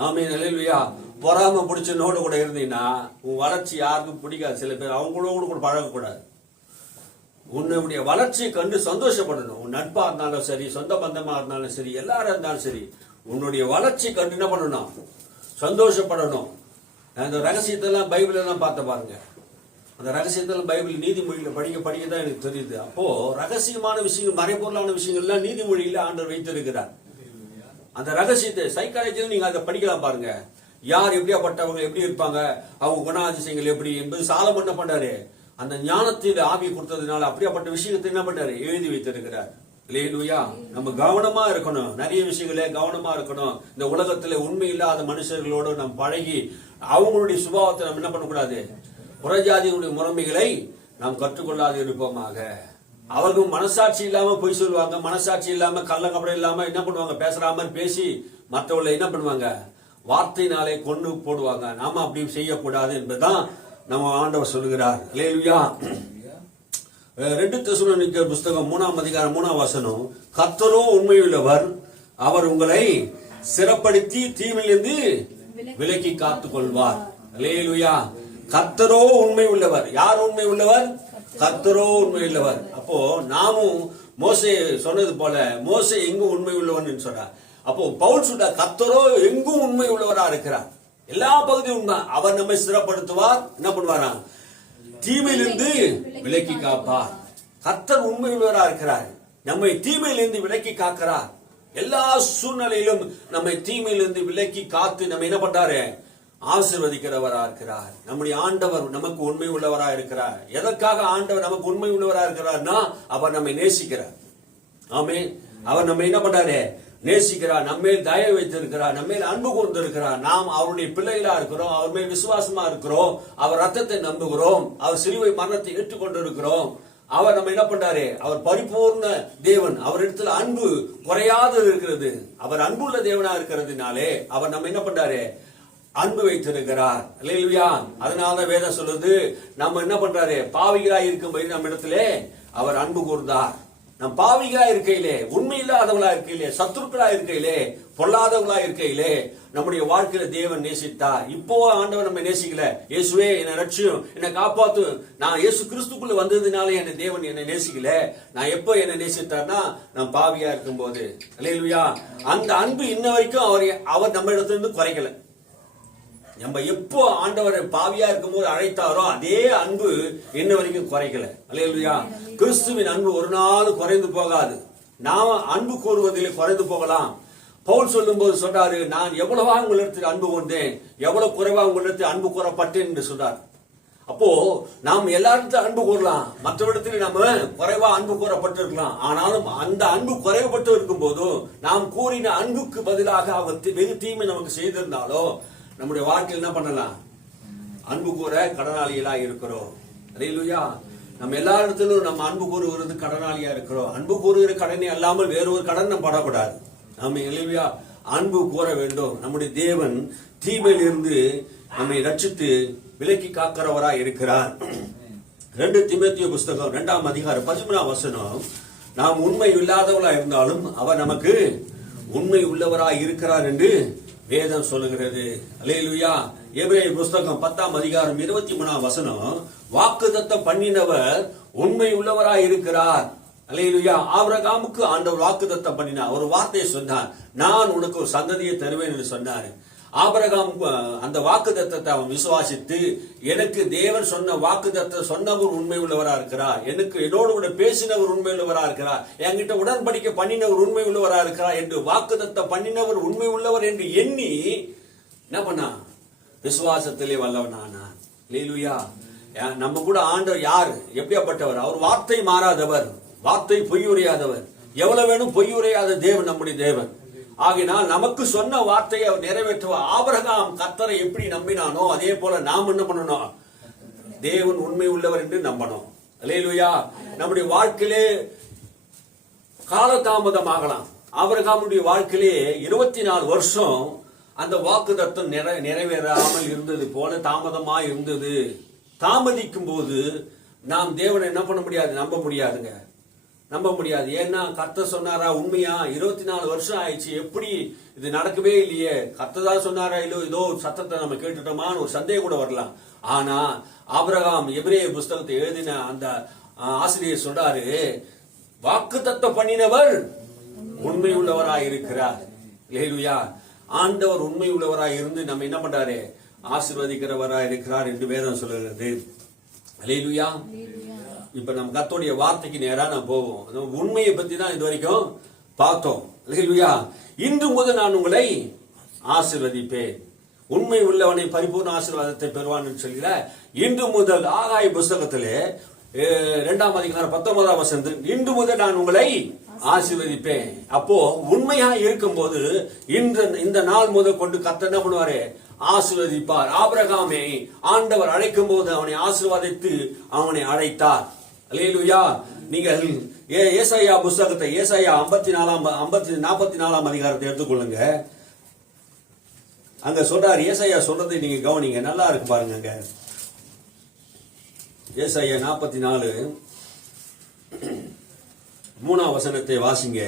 ஆமே, அல்லேலூயா. பொறாம பிடிச்சனோடு கூட இருந்தீங்கன்னா உன் வளர்ச்சி யாருக்கும் பிடிக்காது. சில பேர் அவங்களோடு கூட பழகக்கூடாது. உன்னுடைய வளர்ச்சியை கண்டு சந்தோஷப்படணும். உன் நட்பா இருந்தாலும் சரி, சொந்த பந்தமா இருந்தாலும் சரி, எல்லாரும் இருந்தாலும் சரி, உன்னுடைய வளர்ச்சி கண்டு என்ன பண்ணணும், சந்தோஷப்படணும். அந்த ரகசியத்தெல்லாம் பைபிள் எல்லாம் பார்த்த பாருங்க. அந்த ரகசியத்தெல்லாம் பைபிள் நீதிமொழியில படிக்க தான் எனக்கு தெரியுது. அப்போ ரகசியமான விஷயங்கள், மறைபொருளான விஷயங்கள்லாம் நீதிமொழியில ஆண்டவர் வைத்திருக்கிறார். அந்த ரகசியத்தை சைக்காலஜியில் நீங்க அதை படிக்கலாம் பாருங்க. யார் எப்படியாப்பட்டவங்க, எப்படி இருப்பாங்க, அவங்க குணாதிசயங்கள் எப்படி என்பது சாலமோன் என்ன பண்றாரு, அந்த ஞானத்தில் ஆவி கொடுத்ததுனால அப்படியாப்பட்ட விஷயத்தை என்ன பண்றாரு, எழுதி வைத்திருக்கிறார். அல்லேலூயா. நம்ம கவனமா இருக்கணும், நிறைய விஷயங்களே கவனமா இருக்கணும். இந்த உலகத்துல உண்மை இல்லாத மனுஷர்களோடு நம்ம பழகி அவங்களுடைய சுபாவத்தை நம்ம என்ன பண்ணக்கூடாது, புறஜாதியுடைய முறைமைகளை நாம் கற்றுக்கொள்ளாது இருப்போமாக. அவர்கள் மனசாட்சி இல்லாம பொய் சொல்லுவாங்க, மனசாட்சி இல்லாம கள்ளக்கபடம் இல்லாம என்ன பண்ணுவாங்க, பேசுறாம பேசி மற்றவர்களை என்ன பண்ணுவாங்க, வார்த்தையினாலே கொண்டு போடுவாங்க. நாம அப்படி செய்யக்கூடாது என்பதுதான் நம்ம ஆண்டவர் சொல்லுகிறார். அல்லேலூயா. 2 தெசலோனிக்கேயர் புஸ்தகம் 3ஆம் அதிகாரம் 3ஆம் வசனம், கர்த்தரோ உண்மையுள்ளவர், அவர் உங்களை சிறப்படுத்தி தீமையிலிருந்து விலக்கி காத்துக் கொள்வார். அல்லேலூயா. கர்த்தரோ உண்மை உள்ளவர். யார் உண்மை உள்ளவர், கர்த்தரோ உண்மை உள்ளவர். அப்போ நாமும் மோசே சொன்னது போல, மோசே எங்கும் உண்மை உள்ளவன் சொல்றார். அப்போ பவுல் சொல்ற, கர்த்தரோ எங்கும் உண்மை உள்ளவரா இருக்கிறார். எல்லா பகுதியும் உண்மை. அவர் நம்மை சிறப்படுத்துவார், என்ன பண்ணுவாரா, தீமையிலிருந்து விலக்கி காப்பார். கர்த்தர் உண்மை உள்ளவரா இருக்கிறார், நம்மை தீமையிலிருந்து விலக்கி காக்கிறார். எல்லா சூழ்நிலையிலும் நம்மை தீமையிலிருந்து விலக்கி காத்து நம்ம என்ன பண்றாரு, ஆசீர்வதிக்கிறவரா இருக்கிறார். நம்முடைய ஆண்டவர் நமக்கு உண்மை உள்ளவரா இருக்கிறார். எதற்காக ஆண்டவர் நமக்கு உண்மை உள்ளவரா இருக்கிறார்னா, அவர் நம்மை நேசிக்கிறார். ஆமே, அவர் நம்ம என்ன பண்றாரு, நேசிக்கிறார். நம்மேல் தயவு வைத்திருக்கிறார், நம்மேல் அன்பு கூர்ந்திருக்கிறார். நாம் அவருடைய பிள்ளைகளா இருக்கிறோம், அவர் மேல் விசுவாசமா இருக்கிறோம், அவர் ரத்தத்தை நம்புகிறோம், அவர் சிலுவை மரணத்தை ஏற்றுக்கொண்டு இருக்கிறோம். அவர் நம்ம என்ன பண்றாரு, அவர் பரிபூர்ண தேவன். அவர் இடத்துல அன்பு குறையாது இருக்கிறது. அவர் அன்புள்ள தேவனா இருக்கிறதுனாலே அவர் நம்ம என்ன பண்றாரு, அன்பு வைத்திருக்கிறார். அல்லேலூயா. அதனால வேதம் சொல்லுது, நம்ம என்ன பண்றாரு, பாவிகளாய் இருக்கும்போது நம்ம இடத்திலே அவர் அன்பு கூர்ந்தார். நம் பாவிகளா இருக்கையிலே, உண்மை இல்லாதவங்களா இருக்கையிலே, சத்துருக்களா இருக்கையிலே, பொல்லாதவங்களா இருக்கையிலே நம்முடைய வாழ்க்கையில தேவன் நேசித்தார். இப்போ ஆண்டவர் நம்ம நேசிக்கல. இயேசுவே என்னை ரட்சியும், என்னை காப்பாத்து, நான் இயேசு கிறிஸ்துக்குள்ள வந்ததுனால என்னை தேவன் என்னை நேசிக்கல. நான் எப்போ என்னை நேசித்தார்னா, நான் பாவியா இருக்கும் போது. அல்லேலூயா. அந்த அன்பு இன்ன வரைக்கும் அவர் நம்ம இடத்துல இருந்து குறைக்கல. நம்ம எப்போ ஆண்டவர் பாவியா இருக்கும்போது அழைத்தாரோ அதே அன்பு இன்ன வரைக்கும் குறைக்கல. அல்லேலூயா. கிறிஸ்துவின் அன்பு ஒரு நாள் குறைந்து போகாது. நாம அன்பு கூறுவதிலே குறைந்து போகலாம். பவுல் சொல்லும் போது சொல்றாரு, நான் எவ்வளவா உங்களிடத்தில் அன்பு கொண்டேன், எவ்வளவு குறைவா உங்களிடத்தில் அன்பு கூறப்பட்டேன் என்று சொல்றார். அப்போ நாம் எல்லார்கிட்ட அன்பு கூறலாம், மற்றவிடத்தில் நாம குறைவா அன்பு கூறப்பட்டிருக்கலாம். ஆனாலும் அந்த அன்பு குறைவுபட்டு இருக்கும் போதும் நாம் கூறின அன்புக்கு பதிலாக அவர் வெகு தீமை நமக்கு செய்திருந்தாலோ நம்முடைய வாழ்க்கையில் என்ன பண்ணலாம்? அன்பு கூற கடனாளிகளா இருக்கிறோம். அல்லேலூயா. நம்ம எல்லா இடத்திலும் நம்ம அன்பு கூறுகிறது கடனாளியா இருக்கிறோம். அன்பு கூறுகிற கடனை அல்லாமல் வேறொரு கடன் நம்ம படக்கூடாது. நாம அல்லேலூயா அன்பு கூற வேண்டும். நம்முடைய தேவன் தீமையில் இருந்து நம்மை ரட்சித்து விலக்கி காக்கிறவராய் இருக்கிறார். 2 தீமோத்தேயு புஸ்தகம் 2ஆம் அதிகாரம் 13ஆம் வசனம், நாம் உண்மை இல்லாதவர்களா இருந்தாலும் அவர் நமக்கு உண்மை உள்ளவராய் இருக்கிறார் என்று வேதம் சொல்லுகிறது. அல்லேலூயா. எபிரேயர் புஸ்தகம் 10ஆம் அதிகாரம் 23ஆம் வசனம், வாக்குத்தத்தம் பண்ணினவர் உண்மை உள்ளவராய் இருக்கிறார். அல்லேலூயா. ஆபிரகாமுக்கு ஆண்டவர் வாக்குத்தத்தம் பண்ணினார். ஒரு வார்த்தையை சொன்னார், நான் உனக்கு ஒரு சந்ததியை தருவேன் என்று சொன்னார். ஆபிரகாம் அந்த வாக்குத்தத்தத்தை அவன் விசுவாசித்து, எனக்கு தேவன் சொன்ன வாக்குத்தத்தம் சொன்னவர் உண்மை உள்ளவரா இருக்கிறார், எனக்கு என்னோடு கூட பேசினவர் உண்மை உள்ளவரா இருக்கிறார், என்கிட்ட உடன்படிக்கை பண்ணினவர் உண்மை உள்ளவரா இருக்கிறார் என்று வாக்குத்தத்தம் பண்ணினவர் உண்மை உள்ளவர் என்று எண்ணி என்ன பண்ணா? விசுவாசத்திலே வல்லவனானான். அல்லேலூயா. நம்ம கூட ஆண்டவர் யார், எப்படியாப்பட்டவர்? அவர் வார்த்தை மாறாதவர், வார்த்தை பொய்யுரையாதவர். எவ்வளவு வேணும் பொய்யுரையாத தேவன் நம்முடைய தேவன். ஆகினால் நமக்கு சொன்ன வார்த்தையை அவர் நிறைவேற்றுவார். ஆபிரகாம் கர்த்தரை எப்படி நம்பினானோ அதே போல நாம் என்ன பண்ணணும்? தேவன் உண்மை உள்ளவர் என்று நம்பணும். அல்லேலூயா. நம்முடைய வாழ்க்கையிலே காலதாமதமாகலாம். ஆபிரகாமுடைய வாழ்க்கையிலே 24 வருஷம் அந்த வாக்குத்தத்தம் நிறைவேறாமல் இருந்தது போல தாமதமா இருந்தது. தாமதிக்கும் போது நாம் தேவனை என்ன பண்ண முடியாது? நம்ப முடியாதுங்க, நம்ப முடியாது. ஏன்னா கர்த்தர் சொன்னாரா? உண்மையா? 24 வருஷம் ஆயிடுச்சு, எப்படி இது நடக்கவே இல்லையே, கர்த்தர் தான் சொன்னாரா இல்லோ ஏதோ சத்தத்தை நம்ம கேட்டுட்டோமான்னு ஒரு சந்தேகம் கூட வரலாம். ஆனா ஆபிரகாம் எபிரேயர் புஸ்தகத்தை எழுதின அந்த ஆசிரியர் சொல்றாரு, வாக்குத்தத்தம் பண்ணினவர் உண்மை உள்ளவராய் இருக்கிறார். அல்லேலூயா. ஆண்டவர் உண்மை உள்ளவராய் இருந்து நம்ம என்ன பண்றாரு? ஆசீர்வதிக்கிறவராய் இருக்கிறார் என்று வேதம் சொல்லுகிறது. அல்லேலூயா. இப்ப நம்ம கர்த்தருடைய வார்த்தைக்கு நேரா நாம் போவோம். உண்மையை பத்தி தான் இது வரைக்கும் பார்த்தோம். அல்லேலூயா. இன்று முதல் நான் உங்களை ஆசீர்வதிப்பேன், உண்மை உள்ளவனை பரிபூர்ண ஆசீர்வாதத்தை பெறுவான் சொல்கிற இன்று முதல் ஆகாய புஸ்தகத்திலே 2ஆம் அதிகாரம் 19ஆம் வசனம், இன்று முதல் நான் உங்களை ஆசீர்வதிப்பேன். அப்போ உண்மையா இருக்கும் போது இந்த நாள் முதல் கொண்டு கர்த்தர் என்ன பண்ணுவாரு? ஆசீர்வதிப்பார். ஆபிரகாமை ஆண்டவர் அழைக்கும் போது அவனை ஆசீர்வாதித்து அவனை அழைத்தார். அல்லேலூயா. நீங்கள் ஏசாயா புஸ்தகத்தை ஏசாயா 44ஆம் அதிகாரத்தை எடுத்துக்கொள்ளுங்க. அங்க சொல்றாரு, ஏசாயா சொல்றதை நீங்க கவனிங்க, நல்லா இருக்கு பாருங்க. அங்க ஏசாயா 44 3ஆம் வசனத்தை வாசிங்க.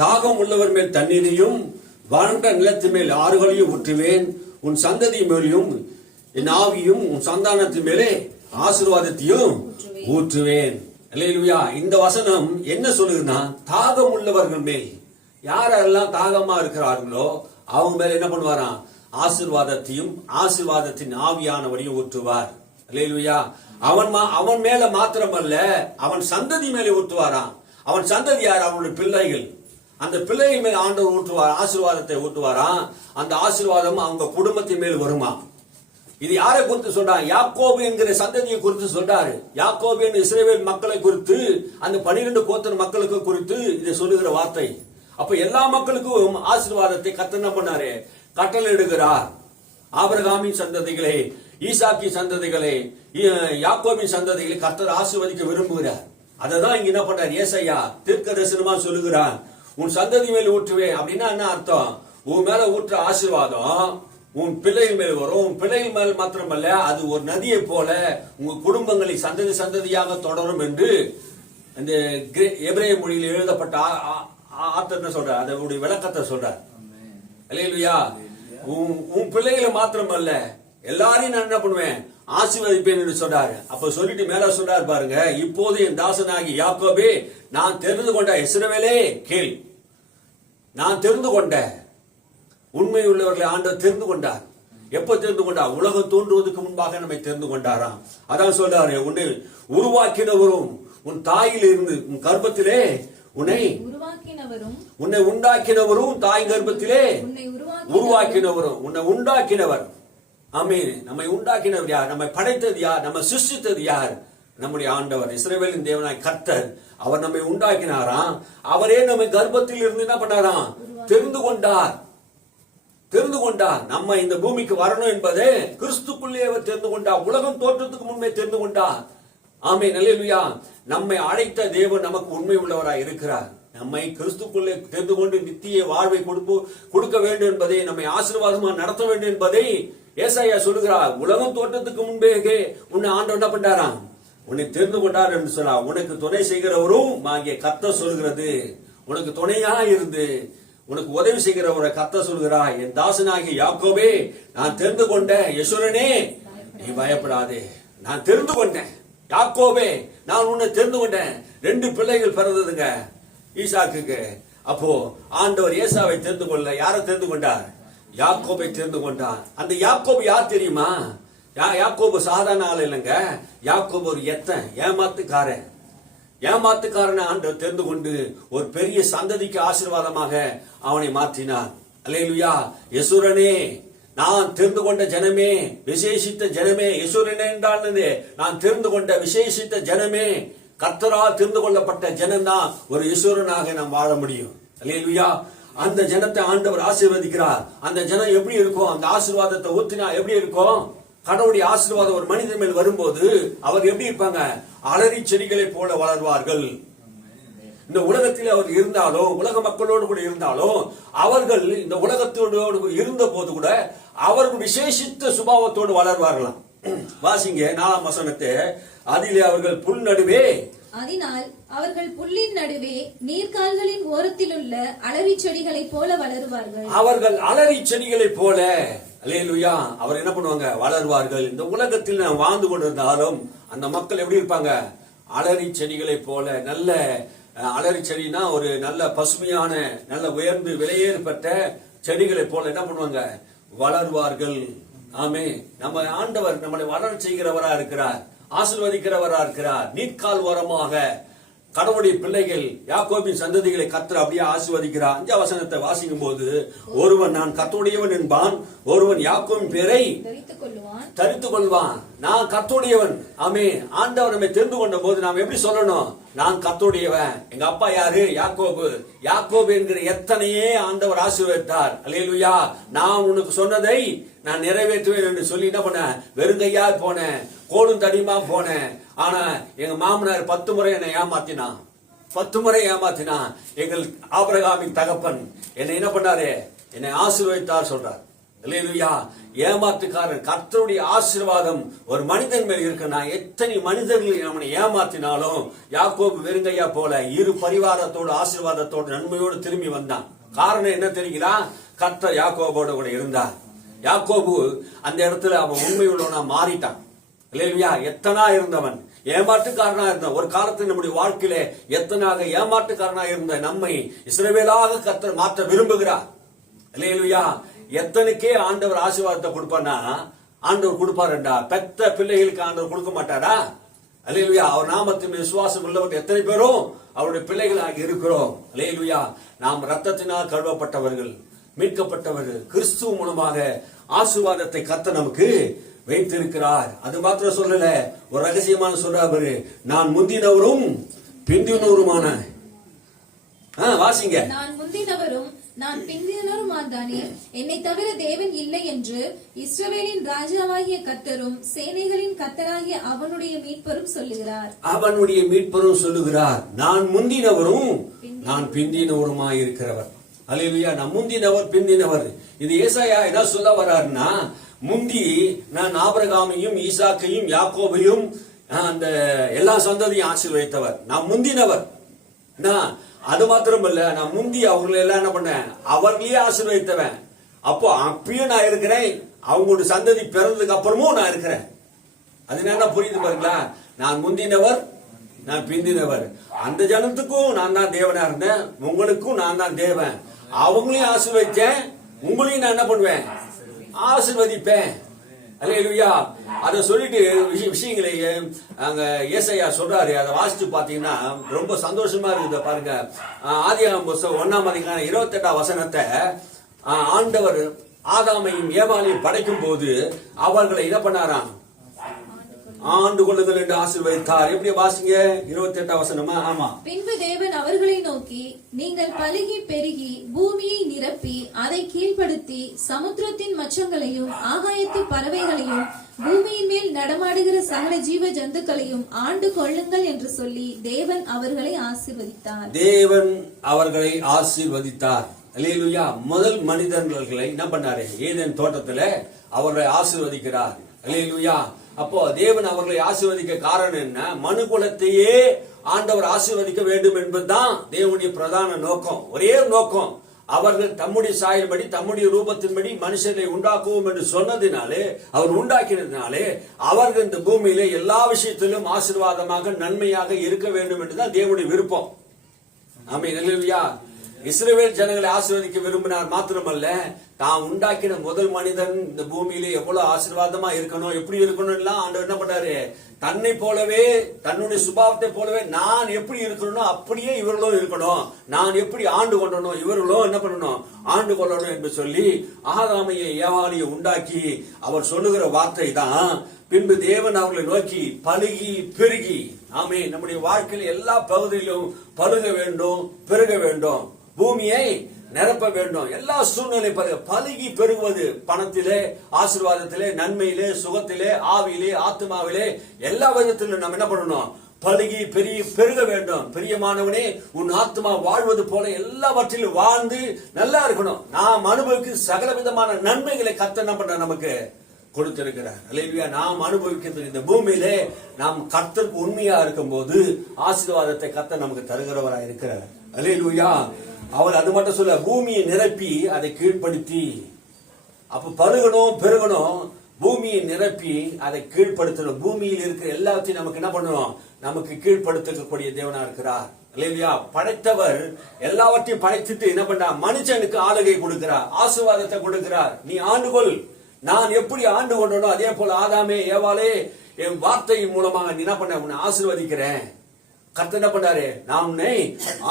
தாகம் உள்ளவர் மேல் தண்ணீரையும் வறண்ட நிலத்து மேல் ஆறுகளையும் ஊற்றுவேன், உன் சந்ததி மேலையும் என் ஆவியும் உன் சந்தானத்தின் மேலே ஆசீர்வாதத்தையும் ஊற்றுவேன். அல்லேலூயா. இந்த வசனம் என்ன சொல்லுதுன்னா, தாகம் உள்ளவர்கள் மேல், யாரெல்லாம் தாகமா இருக்கிறார்களோ அவங்க மேல என்ன பண்ணுவாராம்? ஆசீர்வாதத்தையும் ஆசீர்வாதத்தின் ஆவியானவரையும் ஊற்றுவார். அல்லேலூயா. அவன் மேல மாத்திரமல்ல, அவன் சந்ததி மேலே ஊற்றுவாராம். அவன் சந்ததி யார்? அவனுடைய பிள்ளைகள். அந்த பிள்ளைகள் மேல் ஆண்டவர் ஊற்றுவார், ஆசீர்வாதத்தை ஊற்றுவாராம். அந்த ஆசீர்வாதம் அவங்க குடும்பத்தின் மேல் வருமா. இது யாரை குறித்து சொல்றாங்க? யாக்கோபு என்கிற சந்ததியை குறித்து சொல்றாரு. யாக்கோபு என்ற இஸ்ரவேல் மக்களை குறித்து, அந்த 12 கோத்திர மக்களுக்கு குறித்து இதை சொல்லுகிற வார்த்தை. அப்ப எல்லா மக்களுக்கும் ஆசீர்வாதத்தை கர்த்தர் என்ன பண்ணாரு? கட்டளையிடுகிறார். ஆபிரகாமின் சந்ததிகளை, ஈசாக்கின் சந்ததிகளை, யாக்கோபின் சந்ததிகளை கர்த்தர் ஆசீர்வதிக்க விரும்புகிறார். அததான் இங்க என்ன பண்றார்? ஏசாயா தீர்க்க தரிசனமா சொல்லுகிறான், உன் சந்ததி மேல் ஊற்றுவேன். அப்படின்னா என்ன அர்த்தம்? உன் மேல ஊற்ற ஆசீர்வாதம் உன் பிள்ளைகள் மேல் வரும். உன் பிள்ளைகள் மேல் மாத்திரமல்ல, அது ஒரு நதியை போல உங்க குடும்பங்களை சந்ததி சந்ததியாக தொடரும் என்று இந்த எபிரேய மொழியில் எழுதப்பட்ட ஆத்தர் என்ன சொல்ற, அதனுடைய விளக்கத்தை சொல்றார். அல்லேலூயா. உன் பிள்ளைகளை மாத்திரமல்ல, எல்லாரையும் நான் என்ன பண்ணுவேன்? ஆசீர்வதிப்பேன் என்று சொல்றாரு. அப்ப சொல்லிட்டு மேல சொல்றாரு பாருங்க, இப்போது என் தாசனாகி யாக்கோபே, நான் தெரிந்து கொண்ட இஸ்ரவேலே கேள். நான் தெரிந்து கொண்ட உண்மை உள்ளவர்களை ஆண்டவர் தெரிந்து கொண்டார். எப்ப தெரிந்து கொண்டார்? உலகம் தோன்றுவதற்கு முன்பாக நம்மை தெரிந்து கொண்டாராம். அதான் சொல்றாரு, உன்னை உருவாக்கினவரும் உன் தாயில் இருந்து உன் கர்ப்பத்திலே உன்னை உண்டாக்கினவரும் தாய் கர்ப்பத்திலே உருவாக்கினவரும் உன்னை உண்டாக்கினவர். ஆமென். நம்மை உண்டாக்கினவர் யார்? நம்மை படைத்தது யார்? நம்ம சிருஷ்டித்தது யார்? நம்முடைய ஆண்டவர், இஸ்ரவேலின் தேவனாய் கர்த்தர். அவர் நம்மை உண்டாக்கினாராம். அவரே நம்மை கர்ப்பத்தில் இருந்து என்ன பண்ணாராம்? தெரிந்து கொண்டார். நம்ம இந்த பூமிக்கு வரணும் என்பதை கிறிஸ்துக்குள்ளே அவர் தெரிந்து கொண்டார். உலகம் தோற்றத்துக்கு முன்பே தெரிந்து கொண்டார். ஆமென், அல்லேலூயா. நம்மை அழைத்த தேவன் நமக்கு உண்மை உள்ளவராய் இருக்கிறார். நம்மை கிறிஸ்துக்குள்ளே தெரிந்து கொண்டு நித்திய வாழ்வை கொடுக்க வேண்டும் என்பதை, நம்மை ஆசீர்வாதமாக நடத்த வேண்டும் என்பதை ஏசாயா சொல்லுகிறார். உலகம் தோற்றத்துக்கு முன்பே உன்னை ஆண்டவர் என்ன பண்றாராம்? உன்னை தெரிந்து கொண்டார் என்று சொல்ல. உனக்கு துணை செய்கிறவரும் ஆகிய கர்த்தர் சொல்கிறது. உனக்கு துணையா இருந்து உனக்கு உதவி செய்கிறவரை கர்த்தர் சொல்கிறார். என் தாசனாகிய யாக்கோபே, நான் தெரிந்து கொண்டேன். யெஷூரனே, நீ பயப்படாதே. நான் தெரிந்து கொண்டேன். யாக்கோபே, நான் உன்னை தெரிந்து கொண்டேன். 2 பிள்ளைகள் பிறந்ததுங்க ஈசாக்குக்கு. அப்போ ஆண்டவர் ஏசாவை தெரிந்து கொள்ள யாரை தெரிந்து கொண்டார்? யாக்கோபை தெரிந்து கொண்டார். அந்த யாக்கோபு யார் தெரியுமா? யாக்கோபு சாதாரண ஆள் இல்லைங்க. யாக்கோபு ஒரு ஏமாத்துக்காரனை ஆண்டவர் தெரிந்து கொண்டு ஒரு பெரிய சந்ததிக்கு ஆசீர்வாதமாக அவனை மாற்றினார். அல்லேலூயா. யெஷூரனே, நான் தெரிந்து கொண்ட ஜனமே, விசேஷித்த ஜனமே. யெஷூரனே என்றால் நான் தெரிந்து கொண்ட விசேஷித்த ஜனமே. கர்த்தரால் தெரிந்து கொள்ளப்பட்ட ஜனம்தான் ஒரு யெஷூரனாக நாம் வாழ முடியும். அல்லேலூயா. அந்த ஜனத்தை ஆண்டவர் ஆசீர்வதிக்கிறார். அந்த ஜனம் எப்படி இருக்கும்? அந்த ஆசீர்வாதத்தை ஊத்தினா எப்படி இருக்கும்? கடவுளுடைய ஆசீர்வாதம் ஒரு மனிதன் மேல் வரும்போது அவர் எப்படி இருப்பாங்க? அலறி செடிகளை போல வளர்வார்கள். இந்த உலகத்தில் அவர் இருந்தாலும், உலக மக்களோடு கூட இருந்தாலும், அவர்கள் இந்த உலகத்தோடு இருந்த போது கூட அவர்கள் விசேஷித்த சுபாவத்தோடு வளர்வார்களாம். வாசிங்க 4ஆம் வசனத்தை. அதிலே அவர்கள் புல் நடுவே, அதனால் அவர்கள் புல்லின் நடுவே நீர்க்கால்களின் ஓரத்தில் உள்ள அலரி செடிகளை போல வளருவார்கள். அவர்கள் அலரி செடிகளை போல, அல்லேலூயா, அவர் என்ன பண்ணுவாங்க? வளர்வார்கள். இந்த உலகத்தில் நாம் வாழ்ந்து கொண்டிருந்தாலும் அந்த மக்கள் எப்படி இருப்பாங்க? அலரி செடிகளை போல. நல்ல அலரி செடினா ஒரு நல்ல பசுமையான, நல்ல உயர்ந்து விலையேறப்பட்ட செடிகளை போல என்ன பண்ணுவாங்க? வளர்வார்கள். ஆமே. நம்ம ஆண்டவர் நம்மளை வளர செய்கிறவரா இருக்கிறார், ஆசீர்வதிக்கிறவரா இருக்கிறார். நீர்க்கால் ஓரமாக கடவுளுடைய பிள்ளைகள், யாக்கோபின் சந்ததிகளை கர்த்தர் அப்படியே ஆசீர்வதிக்கிறார். 5ஆம் வசனத்தை வாசிக்கும் போது, ஒருவன் நான் கர்த்தருடையவன் என்பான், ஒருவன் யாக்கோபின் பேரை தரித்துக் கொள்வான். நான் கர்த்தருடையவன். ஆமே. ஆண்டவர் நம்மை தெரிந்து கொண்ட போது நாம் எப்படி சொல்லணும்? நான் கர்த்தருடையவன். எங்க அப்பா யாரு? யாக்கோபு. யாக்கோபு என்கிற எத்தனையே ஆண்டவர் ஆசீர்வதித்தார். அல்லேலூயா. நான் உனக்கு சொன்னதை நான் நிறைவேற்றுவேன் என்று சொல்லி என்ன பண்ண? வெறுங்கையா போனேன், கோடும் தடியுமா போனேன். ஆனா எங்க மாமனார் 10 முறை என்னை ஏமாத்தினான். 10 முறை ஏமாத்தினான். எங்கள் ஆபிரகாமின் தகப்பன் என்னை என்ன பண்ணாரு? என்னை ஆசீர்வதித்தார் சொல்றார். அல்லேலூயா. ஏமாத்துக்காரன். கர்த்தருடைய ஆசீர்வாதம் ஒரு மனிதன் மேல் இருக்குன்னா, எத்தனை மனிதர்கள் அவனை ஏமாத்தினாலும் யாக்கோபு வெறுங்கையா போல இரு பரிவாரத்தோடு ஆசீர்வாதத்தோடு நன்மையோடு திரும்பி வந்தான். காரணம் என்ன தெரியுங்களா? கர்த்தர் யாக்கோபோடு கூட இருந்தார். யாக்கோபு அந்த இடத்துல அவன் உண்மை உள்ளவனா மாறிட்டான். அல்லேலூயா. எத்தனா இருந்தவன், ஏமாற்றுக்காரனா இருந்தவன். ஒரு காலத்தில் நம்முடைய வாழ்க்கையில எத்தனாக ஏமாற்றுக்காரனா இருந்த நம்மை இஸ்ரவேலாக கர்த்தர் மாற்ற விரும்புகிறார். அல்லேலூயா. எத்தனைக்கே ஆண்டவர் ஆசீர்வாதத்தை கொடுப்பானா? ஆண்டவர் கொடுப்பாருண்டா. பெத்த பிள்ளைகளுக்கு ஆண்டவர் கொடுக்க மாட்டாரா? அல்லேலூயா. அவர் நாமத்தின் விசுவாசம் உள்ளவர் எத்தனை பேரும் அவருடைய பிள்ளைகளாக இருக்கிறோம். அல்லேலூயா. நாம் ரத்தத்தினால் கழுவப்பட்டவர்கள், மீட்கப்பட்டவர்கள். கிறிஸ்துவ மூலமாக ஆசீர்வாதத்தை கர்த்தர் நமக்கு வைத்திருக்கிறார். அது மாத்திரம் சொல்லல, ஒரு ரகசியமான சொல்றாரு, நான் முந்தினவரும் பிந்தினவருமான. வாசிங்க. நான் முந்தினவரும் நான் பிந்தினவருமாதானே, என்னை தவிர தேவன் இல்லை என்று இஸ்ரவேலின் ராஜாவாகிய கர்த்தரும் சேனைகளின் கர்த்தராகிய அவனுடைய மீட்பரும் சொல்லுகிறார். அவனுடைய மீட்பரும் சொல்லுகிறார். நான் முந்தினவரும் நான் பிந்தினவருமாய் இருக்கிறவர். அல்லேலூயா. நான் முந்தினவர் பிந்தினவர். இது ஏசாயா என்ன சொல்ல வர்றாருன்னா, முந்தி நான் ஆபிரகாமையும் ஈசாக்கையும் யாக்கோபையும் அந்த எல்லா சந்ததியும் ஆசீர்வதித்தவர். நான் முந்தினவர். அது மாத்திரமல்ல, நான் முந்தி அவர்களை எல்லாம் என்ன பண்ணேன்? அவர்களையே ஆசீர்வதித்தவன். அப்போ அப்பயும் நான் இருக்கிறேன், அவங்களோட சந்ததி பிறந்ததுக்கு அப்புறமும் நான் இருக்கிறேன். அது என்ன புரியுது பாருங்களா? நான் முந்தினவர் நான் பிந்தினவர். அந்த ஜனத்துக்கும் நான் தான் தேவனா இருந்தேன், உங்களுக்கும் நான் தான் தேவன். அவங்களையும் ஆசீர்வதிச்சேன், உங்களையும் நான் என்ன பண்ணுவேன்? ஆசீர்வதிப்பேன். அல்லேலூயா. அதை சொல்லிட்டு விஷயங்களை அங்க ஏசாயா சொல்றாரு. அதை வாசிச்சு பாத்தீங்கன்னா ரொம்ப சந்தோஷமா இருக்குது. பாருங்க, ஆதியாகமம் புத்தகம் 1ஆம் அதிகாரம் 28ஆம் வசனத்தை ஆண்டவர் ஆதாமையும் ஏவாளையும் படைக்கும் போது அவர்களை என்ன பண்ணாராம்? ஆண்டு கொள்ளுங்கள் என்று ஆசீர்வதித்தார். எப்படி வாசிங்க? 28 வசனமா? ஆமா. பின்பு தேவன் அவர்களை நோக்கி, நீங்கள் பலுகி பெருகி பூமியை நிரப்பி அதை கீழ்ப்படுத்தி சமுத்திரத்தின் மச்சங்களையும் ஆகாயத்து பறவைகளையும் பூமியின் மேல் நடமாடுகிற சகல ஜீவ ஜந்துக்களையும் ஆண்டு கொள்ளுங்கள் என்று சொல்லி தேவன் அவர்களை ஆசீர்வதித்தார். தேவன் அவர்களை ஆசீர்வதித்தார். அல்லேலூயா. முதல் மனிதர்களை என்ன பண்ணாரு? ஏதேன் தோட்டத்துல அவர்களை ஆசீர்வதிக்கிறார். அல்லேலூயா. அப்போ தேவன் அவர்களை ஆசீர்வதிக்க காரணம் என்ன? மனு குலத்தையே ஆண்டவர் ஆசீர்வதிக்க வேண்டும் என்பதுதான் தேவனுடைய பிரதான நோக்கம். ஒரே நோக்கம். அவர்கள் தம்முடைய சாயல்படி தம்முடைய ரூபத்தின்படி மனுஷரை உண்டாக்குவோம் என்று சொன்னதினாலே, அவர் உண்டாக்கினதினாலே அவர்கள் இந்த பூமியிலே எல்லா விஷயத்திலும் ஆசீர்வாதமாக நன்மையாக இருக்க வேண்டும் என்றுதான் தேவனுடைய விருப்பம். ஆமென். அல்லேலூயா. இஸ்ரவேல் ஜனங்களை ஆசீர்வதிக்க விரும்பினார் மாத்திரமல்ல, தான் உண்டாக்கின முதல் மனிதன் இந்த பூமியிலே எவ்வளவு ஆசீர்வாதமா இருக்கணும், எப்படி இருக்கணும் எல்லாம் ஆண்டவர் என்ன பண்ணாரு? தன்னை போலவே, தன்னுடைய சுபாவத்தை போலவே நான் எப்படி இருக்கணும் அப்படியே இவர்களும் இருக்கணும், நான் எப்படி ஆண்டு கொள்ளணும் இவர்களும் என்ன பண்ணணும்? ஆண்டு கொள்ளணும் என்று சொல்லி ஆதாமையை ஏவாளையை உண்டாக்கி அவர் சொல்லுகிற வார்த்தை தான், பின்பு தேவன் அவர்களை நோக்கி பலுகி பெருகி. ஆமே. நம்முடைய வாழ்க்கையில் எல்லா பகுதியிலும் பலுக வேண்டும், பெருக வேண்டும், பூமியை நிரப்ப வேண்டும். எல்லா சூழ்நிலை பலுகி பெருகுவது, பணத்திலே, ஆசீர்வாதத்திலே, நன்மையிலே, சுகத்திலே, ஆவியிலே, ஆத்மாவிலே, எல்லா விதத்திலும் நம்ம என்ன பண்ணணும்? பலுகி பெருக வேண்டும். பிரியமானவனே, உன் ஆத்மா வாழ்வது போல எல்லாவற்றிலும் வாழ்ந்து நல்லா இருக்கணும். நாம் அனுபவிக்க சகல விதமான நன்மைகளை கர்த்தர் என்ன பண்ற நமக்கு கொடுத்திருக்கிறார். அல்லேலூயா. நாம் அனுபவிக்கின்ற இந்த பூமியிலே நாம் கர்த்தருக்கு உண்மையா இருக்கும் போது ஆசீர்வாதத்தை கர்த்தர் நமக்கு தருகிறவராக இருக்கிறார். அல்லேலூயா. அவர் அது மட்டும் சொல்ல, பூமியை நிரப்பி அதை கீழ்ப்படுத்தி. அப்ப பருகணும், பெருகணும், பூமியை நிரப்பி அதை கீழ்ப்படுத்தணும். பூமியில் இருக்கிற எல்லாத்தையும் நமக்கு என்ன பண்ணணும்? நமக்கு கீழ்ப்படுத்தக்கூடிய தேவனா இருக்கிறார். அல்லேலூயா. படைத்தவர் எல்லாவற்றையும் படைத்துட்டு என்ன பண்ணா? மனுஷனுக்கு ஆளுகை கொடுக்கிறார், ஆசீர்வாதத்தை கொடுக்கிறார். நீ ஆண்டுகொள். நான் எப்படி ஆண்டு கொண்டனோ அதே போல ஆதாமே ஏவாளே என் வார்த்தையின் மூலமாக நீ என்ன பண்ண? உன்னை ஆசீர்வதிக்கிறேன். கர்த்தர் என்ன பண்ணாரு? நான் உன்னை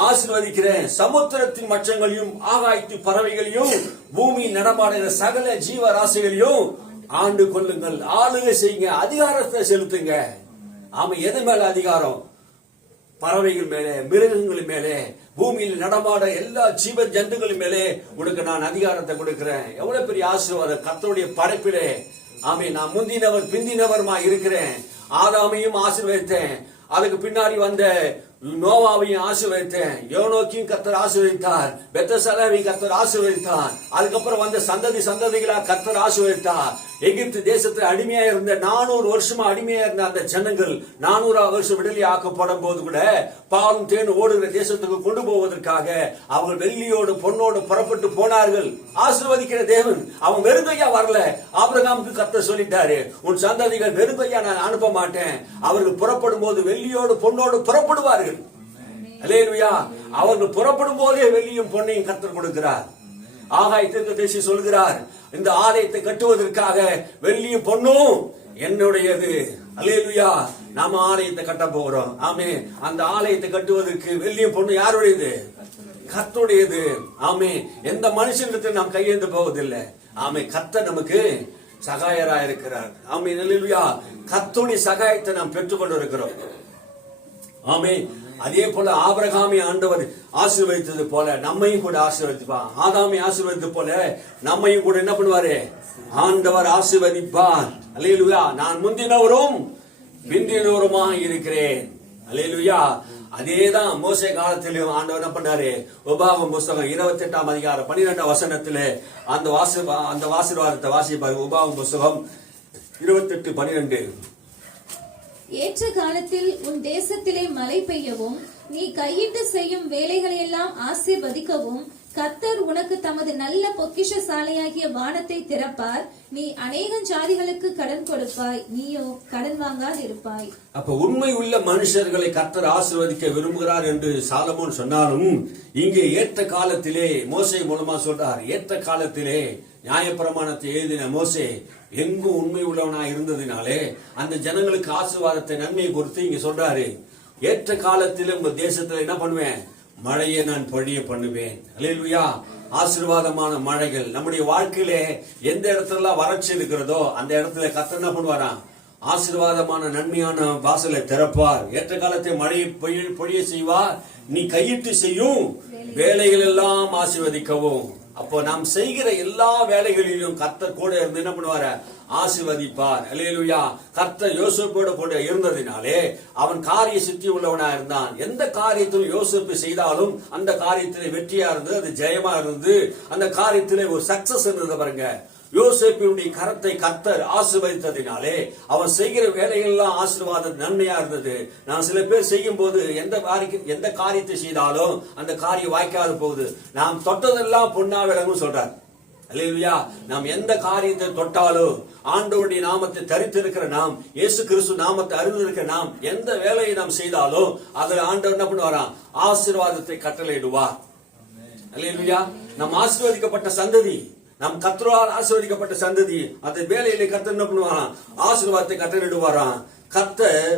ஆசீர்வதிக்கிறேன். சமுத்திரத்தின் மச்சங்களையும் ஆகாயத்து பறவைகளையும் பூமியில் நடமாடுகிற சகல ஜீவ ராசிகளையும் ஆண்டு கொள்ளுங்கள், ஆளுகை செய்யுங்க, அதிகாரத்தை செலுத்துங்க. ஆமா. எது மேல அதிகாரம்? பறவைகள் மேலே, மிருகங்கள் மேலே, பூமியில் நடமாட எல்லா ஜீவ ஜந்துக்கள் மேலே உனக்கு நான் அதிகாரத்தை கொடுக்கிறேன். எவ்வளவு பெரிய ஆசீர்வாதம் கர்த்தருடைய படைப்பிலே. ஆமே. நான் முந்தினவர் பிந்தினவருமா இருக்கிறேன். ஆதாமையும் ஆசீர்வதித்தேன், அதுக்கு பின்னாடி வந்த நோவாவையும் ஆசீர்வதித்தேன், யோனோக்கையும் கர்த்தர் ஆசீர்வதித்தார், பெத்தசலாவையும் கர்த்தர் ஆசீர்வதித்தார், அதுக்கப்புறம் வந்த சந்ததிகளா கர்த்தர் ஆசீர்வதித்தார். எகிப்து தேசத்துல அடிமையா இருந்த 400 வருஷமா அடிமையா இருந்த அந்த ஜனங்கள் 400 வருஷம் விடுதலை ஆக்கப்படும் போது கூட பாலும் தேனும் ஓடுகிற தேசத்துக்கு கொண்டு போவதற்காக அவர்கள் வெள்ளியோடு பொன்னோடு புறப்பட்டு போனார்கள். ஆசீர்வதிக்கிற தேவன். அவன் வெறுங்கையா வரல. ஆபிரகாமுக்கு கர்த்தர் சொல்லிட்டாரு, உன் சந்ததிகள் வெறுங்கையா நான் அனுப்ப மாட்டேன். அவர்கள் புறப்படும் போது வெள்ளியோடு பொன்னோடு புறப்படுவார்கள். அல்லேலூயா. அவர்கள் புறப்படும் போதே வெள்ளியும் பொன்னையும் கர்த்தர் கொடுக்கிறார். ஆகாய தீர்க்கதரிசி சொல்கிறார், இந்த ஆலயத்தை கட்டுவதற்காக வெள்ளியும் பொன்னும் என்னுடையது. அல்லேலூயா. நாம ஆலயத்தை கட்ட போகிறோம். ஆமே. அந்த ஆலயத்தை கட்டுவதற்கு வெள்ளியும் பொண்ணு யாருடையது? கர்த்தருடையது. ஆமே. எந்த மனுஷனிடத்தில் நாம் கையேந்து போவதில்லை. ஆமே. கர்த்தர் நமக்கு சகாயரா இருக்கிறார். ஆமே. அல்லேலூயா. கர்த்தருடைய சகாயத்தை நாம் பெற்றுக்கொண்டு இருக்கிறோம். ஆமே. அதே போல ஆபிரகாமை ஆண்டவர் ஆசீர்வதித்தது போல நம்மையும் கூட ஆசீர்வதிப்பார். ஆதாமை ஆசீர்வதித்தது போல நம்மையும் கூட என்ன பண்ணுவாரு? ஆண்டவர் ஆசீர்வதிப்பார். அல்லேலூயா. நான் முந்தினவரும் பிந்தினவருமாக இருக்கிறேன். அல்லேலூயா. அதேதான் மோசே காலத்திலும் ஆண்டவர் என்ன பண்ணாரு? உபாகமம் புஸ்தகம் 28 அதிகாரம் 12 வசனத்திலே அந்த ஆசீர்வாதத்தை வாசிப்பாரு. உபாகமம் புஸ்தகம் 28:12. ஏற்ற காலத்தில் உன் தேசத்திலே மழை பெய்யவும் நீ கையிட்டு செய்யும் வேலைகளை எல்லாம் ஆசீர்வதிக்கவும் கர்த்தர் உனக்கு தமது நல்ல பொக்கிஷ சாலையாகிய வானத்தை திறப்பார். நீ அநேக ஜாதிகளுக்கு கடன் கொடுப்பாய், நீயோ கடன் வாங்காது இருப்பாய். அப்ப உண்மை உள்ள மனுஷர்களை கர்த்தர் ஆசீர்வதிக்க விரும்புகிறார் என்று சாலமோன் சொன்னாலும், இங்கே ஏற்ற காலத்திலே மோசே மூலமா சொல்றார். ஏற்ற காலத்திலே நியாயப்பிரமாணத்தை எழுதின மோசே எங்கும் உண்மை உள்ளவனா இருந்ததினாலே அந்த ஜனங்களுக்கு ஆசீர்வாதத்தை நன்மையை கொடுத்து இங்க சொல்றாரு, ஏற்ற காலத்தில் உங்க தேசத்துல என்ன பண்ணுவேன்? மழையை நான் பொழிய பண்ணுவேன். அல்லேலூயா. ஆசீர்வாதமான மழைகள் நம்முடைய வாழ்க்கையிலே எந்த இடத்துல வறட்சி இருக்கிறதோ அந்த இடத்துல கர்த்தர் என்ன பண்ணுவாராம்? ஆசீர்வாதமான நன்மையான வாசலை திறப்பார். ஏற்ற காலத்தை மழையை பொழிய செய்வார். நீ கையிட்டு செய்யும் வேலைகள் எல்லாம் ஆசீர்வதிக்கவும். அப்போ நாம் செய்கிற எல்லா வேலைகளிலும் கர்த்தர் கூட இருந்து என்ன பண்ணுவார? ஆசீர்வதிப்பார். அல்லேலூயா. கர்த்தர் யோசேப்போட கூட இருந்ததினாலே அவன் காரிய சித்தி உள்ளவனா இருந்தான். எந்த காரியத்திலும் யோசேப்பு செய்தாலும் அந்த காரியத்திலே வெற்றியா இருந்தது, அது ஜெயமா இருந்தது, அந்த காரியத்திலே ஒரு சக்சஸ் இருந்தது. பாருங்க, யோசேப்பினுடைய கரத்தை கர்த்தர் ஆசீர்வதித்ததினாலே அவன் செய்கிற வேலைகள் எல்லாம் ஆசீர்வாத நன்மையா இருந்தது. நான் சில பேர் செய்யும் போது எந்த காரியத்தை செய்தாலும் அந்த காரியம் வாய்க்காது போகுது. நாம் தொட்டதெல்லாம் பொன்னா விளங்கும் சொல்றார். அல்லேலூயா. நாம் எந்த காரியத்தை தொட்டாலும் ஆண்டவருடைய நாமத்தை தரித்திருக்கிற நாம், இயேசு கிறிஸ்து நாமத்தை அறிந்திருக்கிற நாம், எந்த வேலையை நாம் செய்தாலும் அதில் ஆண்டவர் என்ன பண்ணுவாராம்? ஆசீர்வாதத்தை கட்டளையிடுவார். அல்லேலூயா. நாம் ஆசீர்வதிக்கப்பட்ட சந்ததி, நம் கர்த்தரால் ஆசீர்வதிக்கப்பட்ட சந்ததி. அந்த வேலையிலே கர்த்தர் என்ன பண்ணுவாராம்? ஆசீர்வாதத்தை கட்டளையிடுவாராம். கர்த்தர்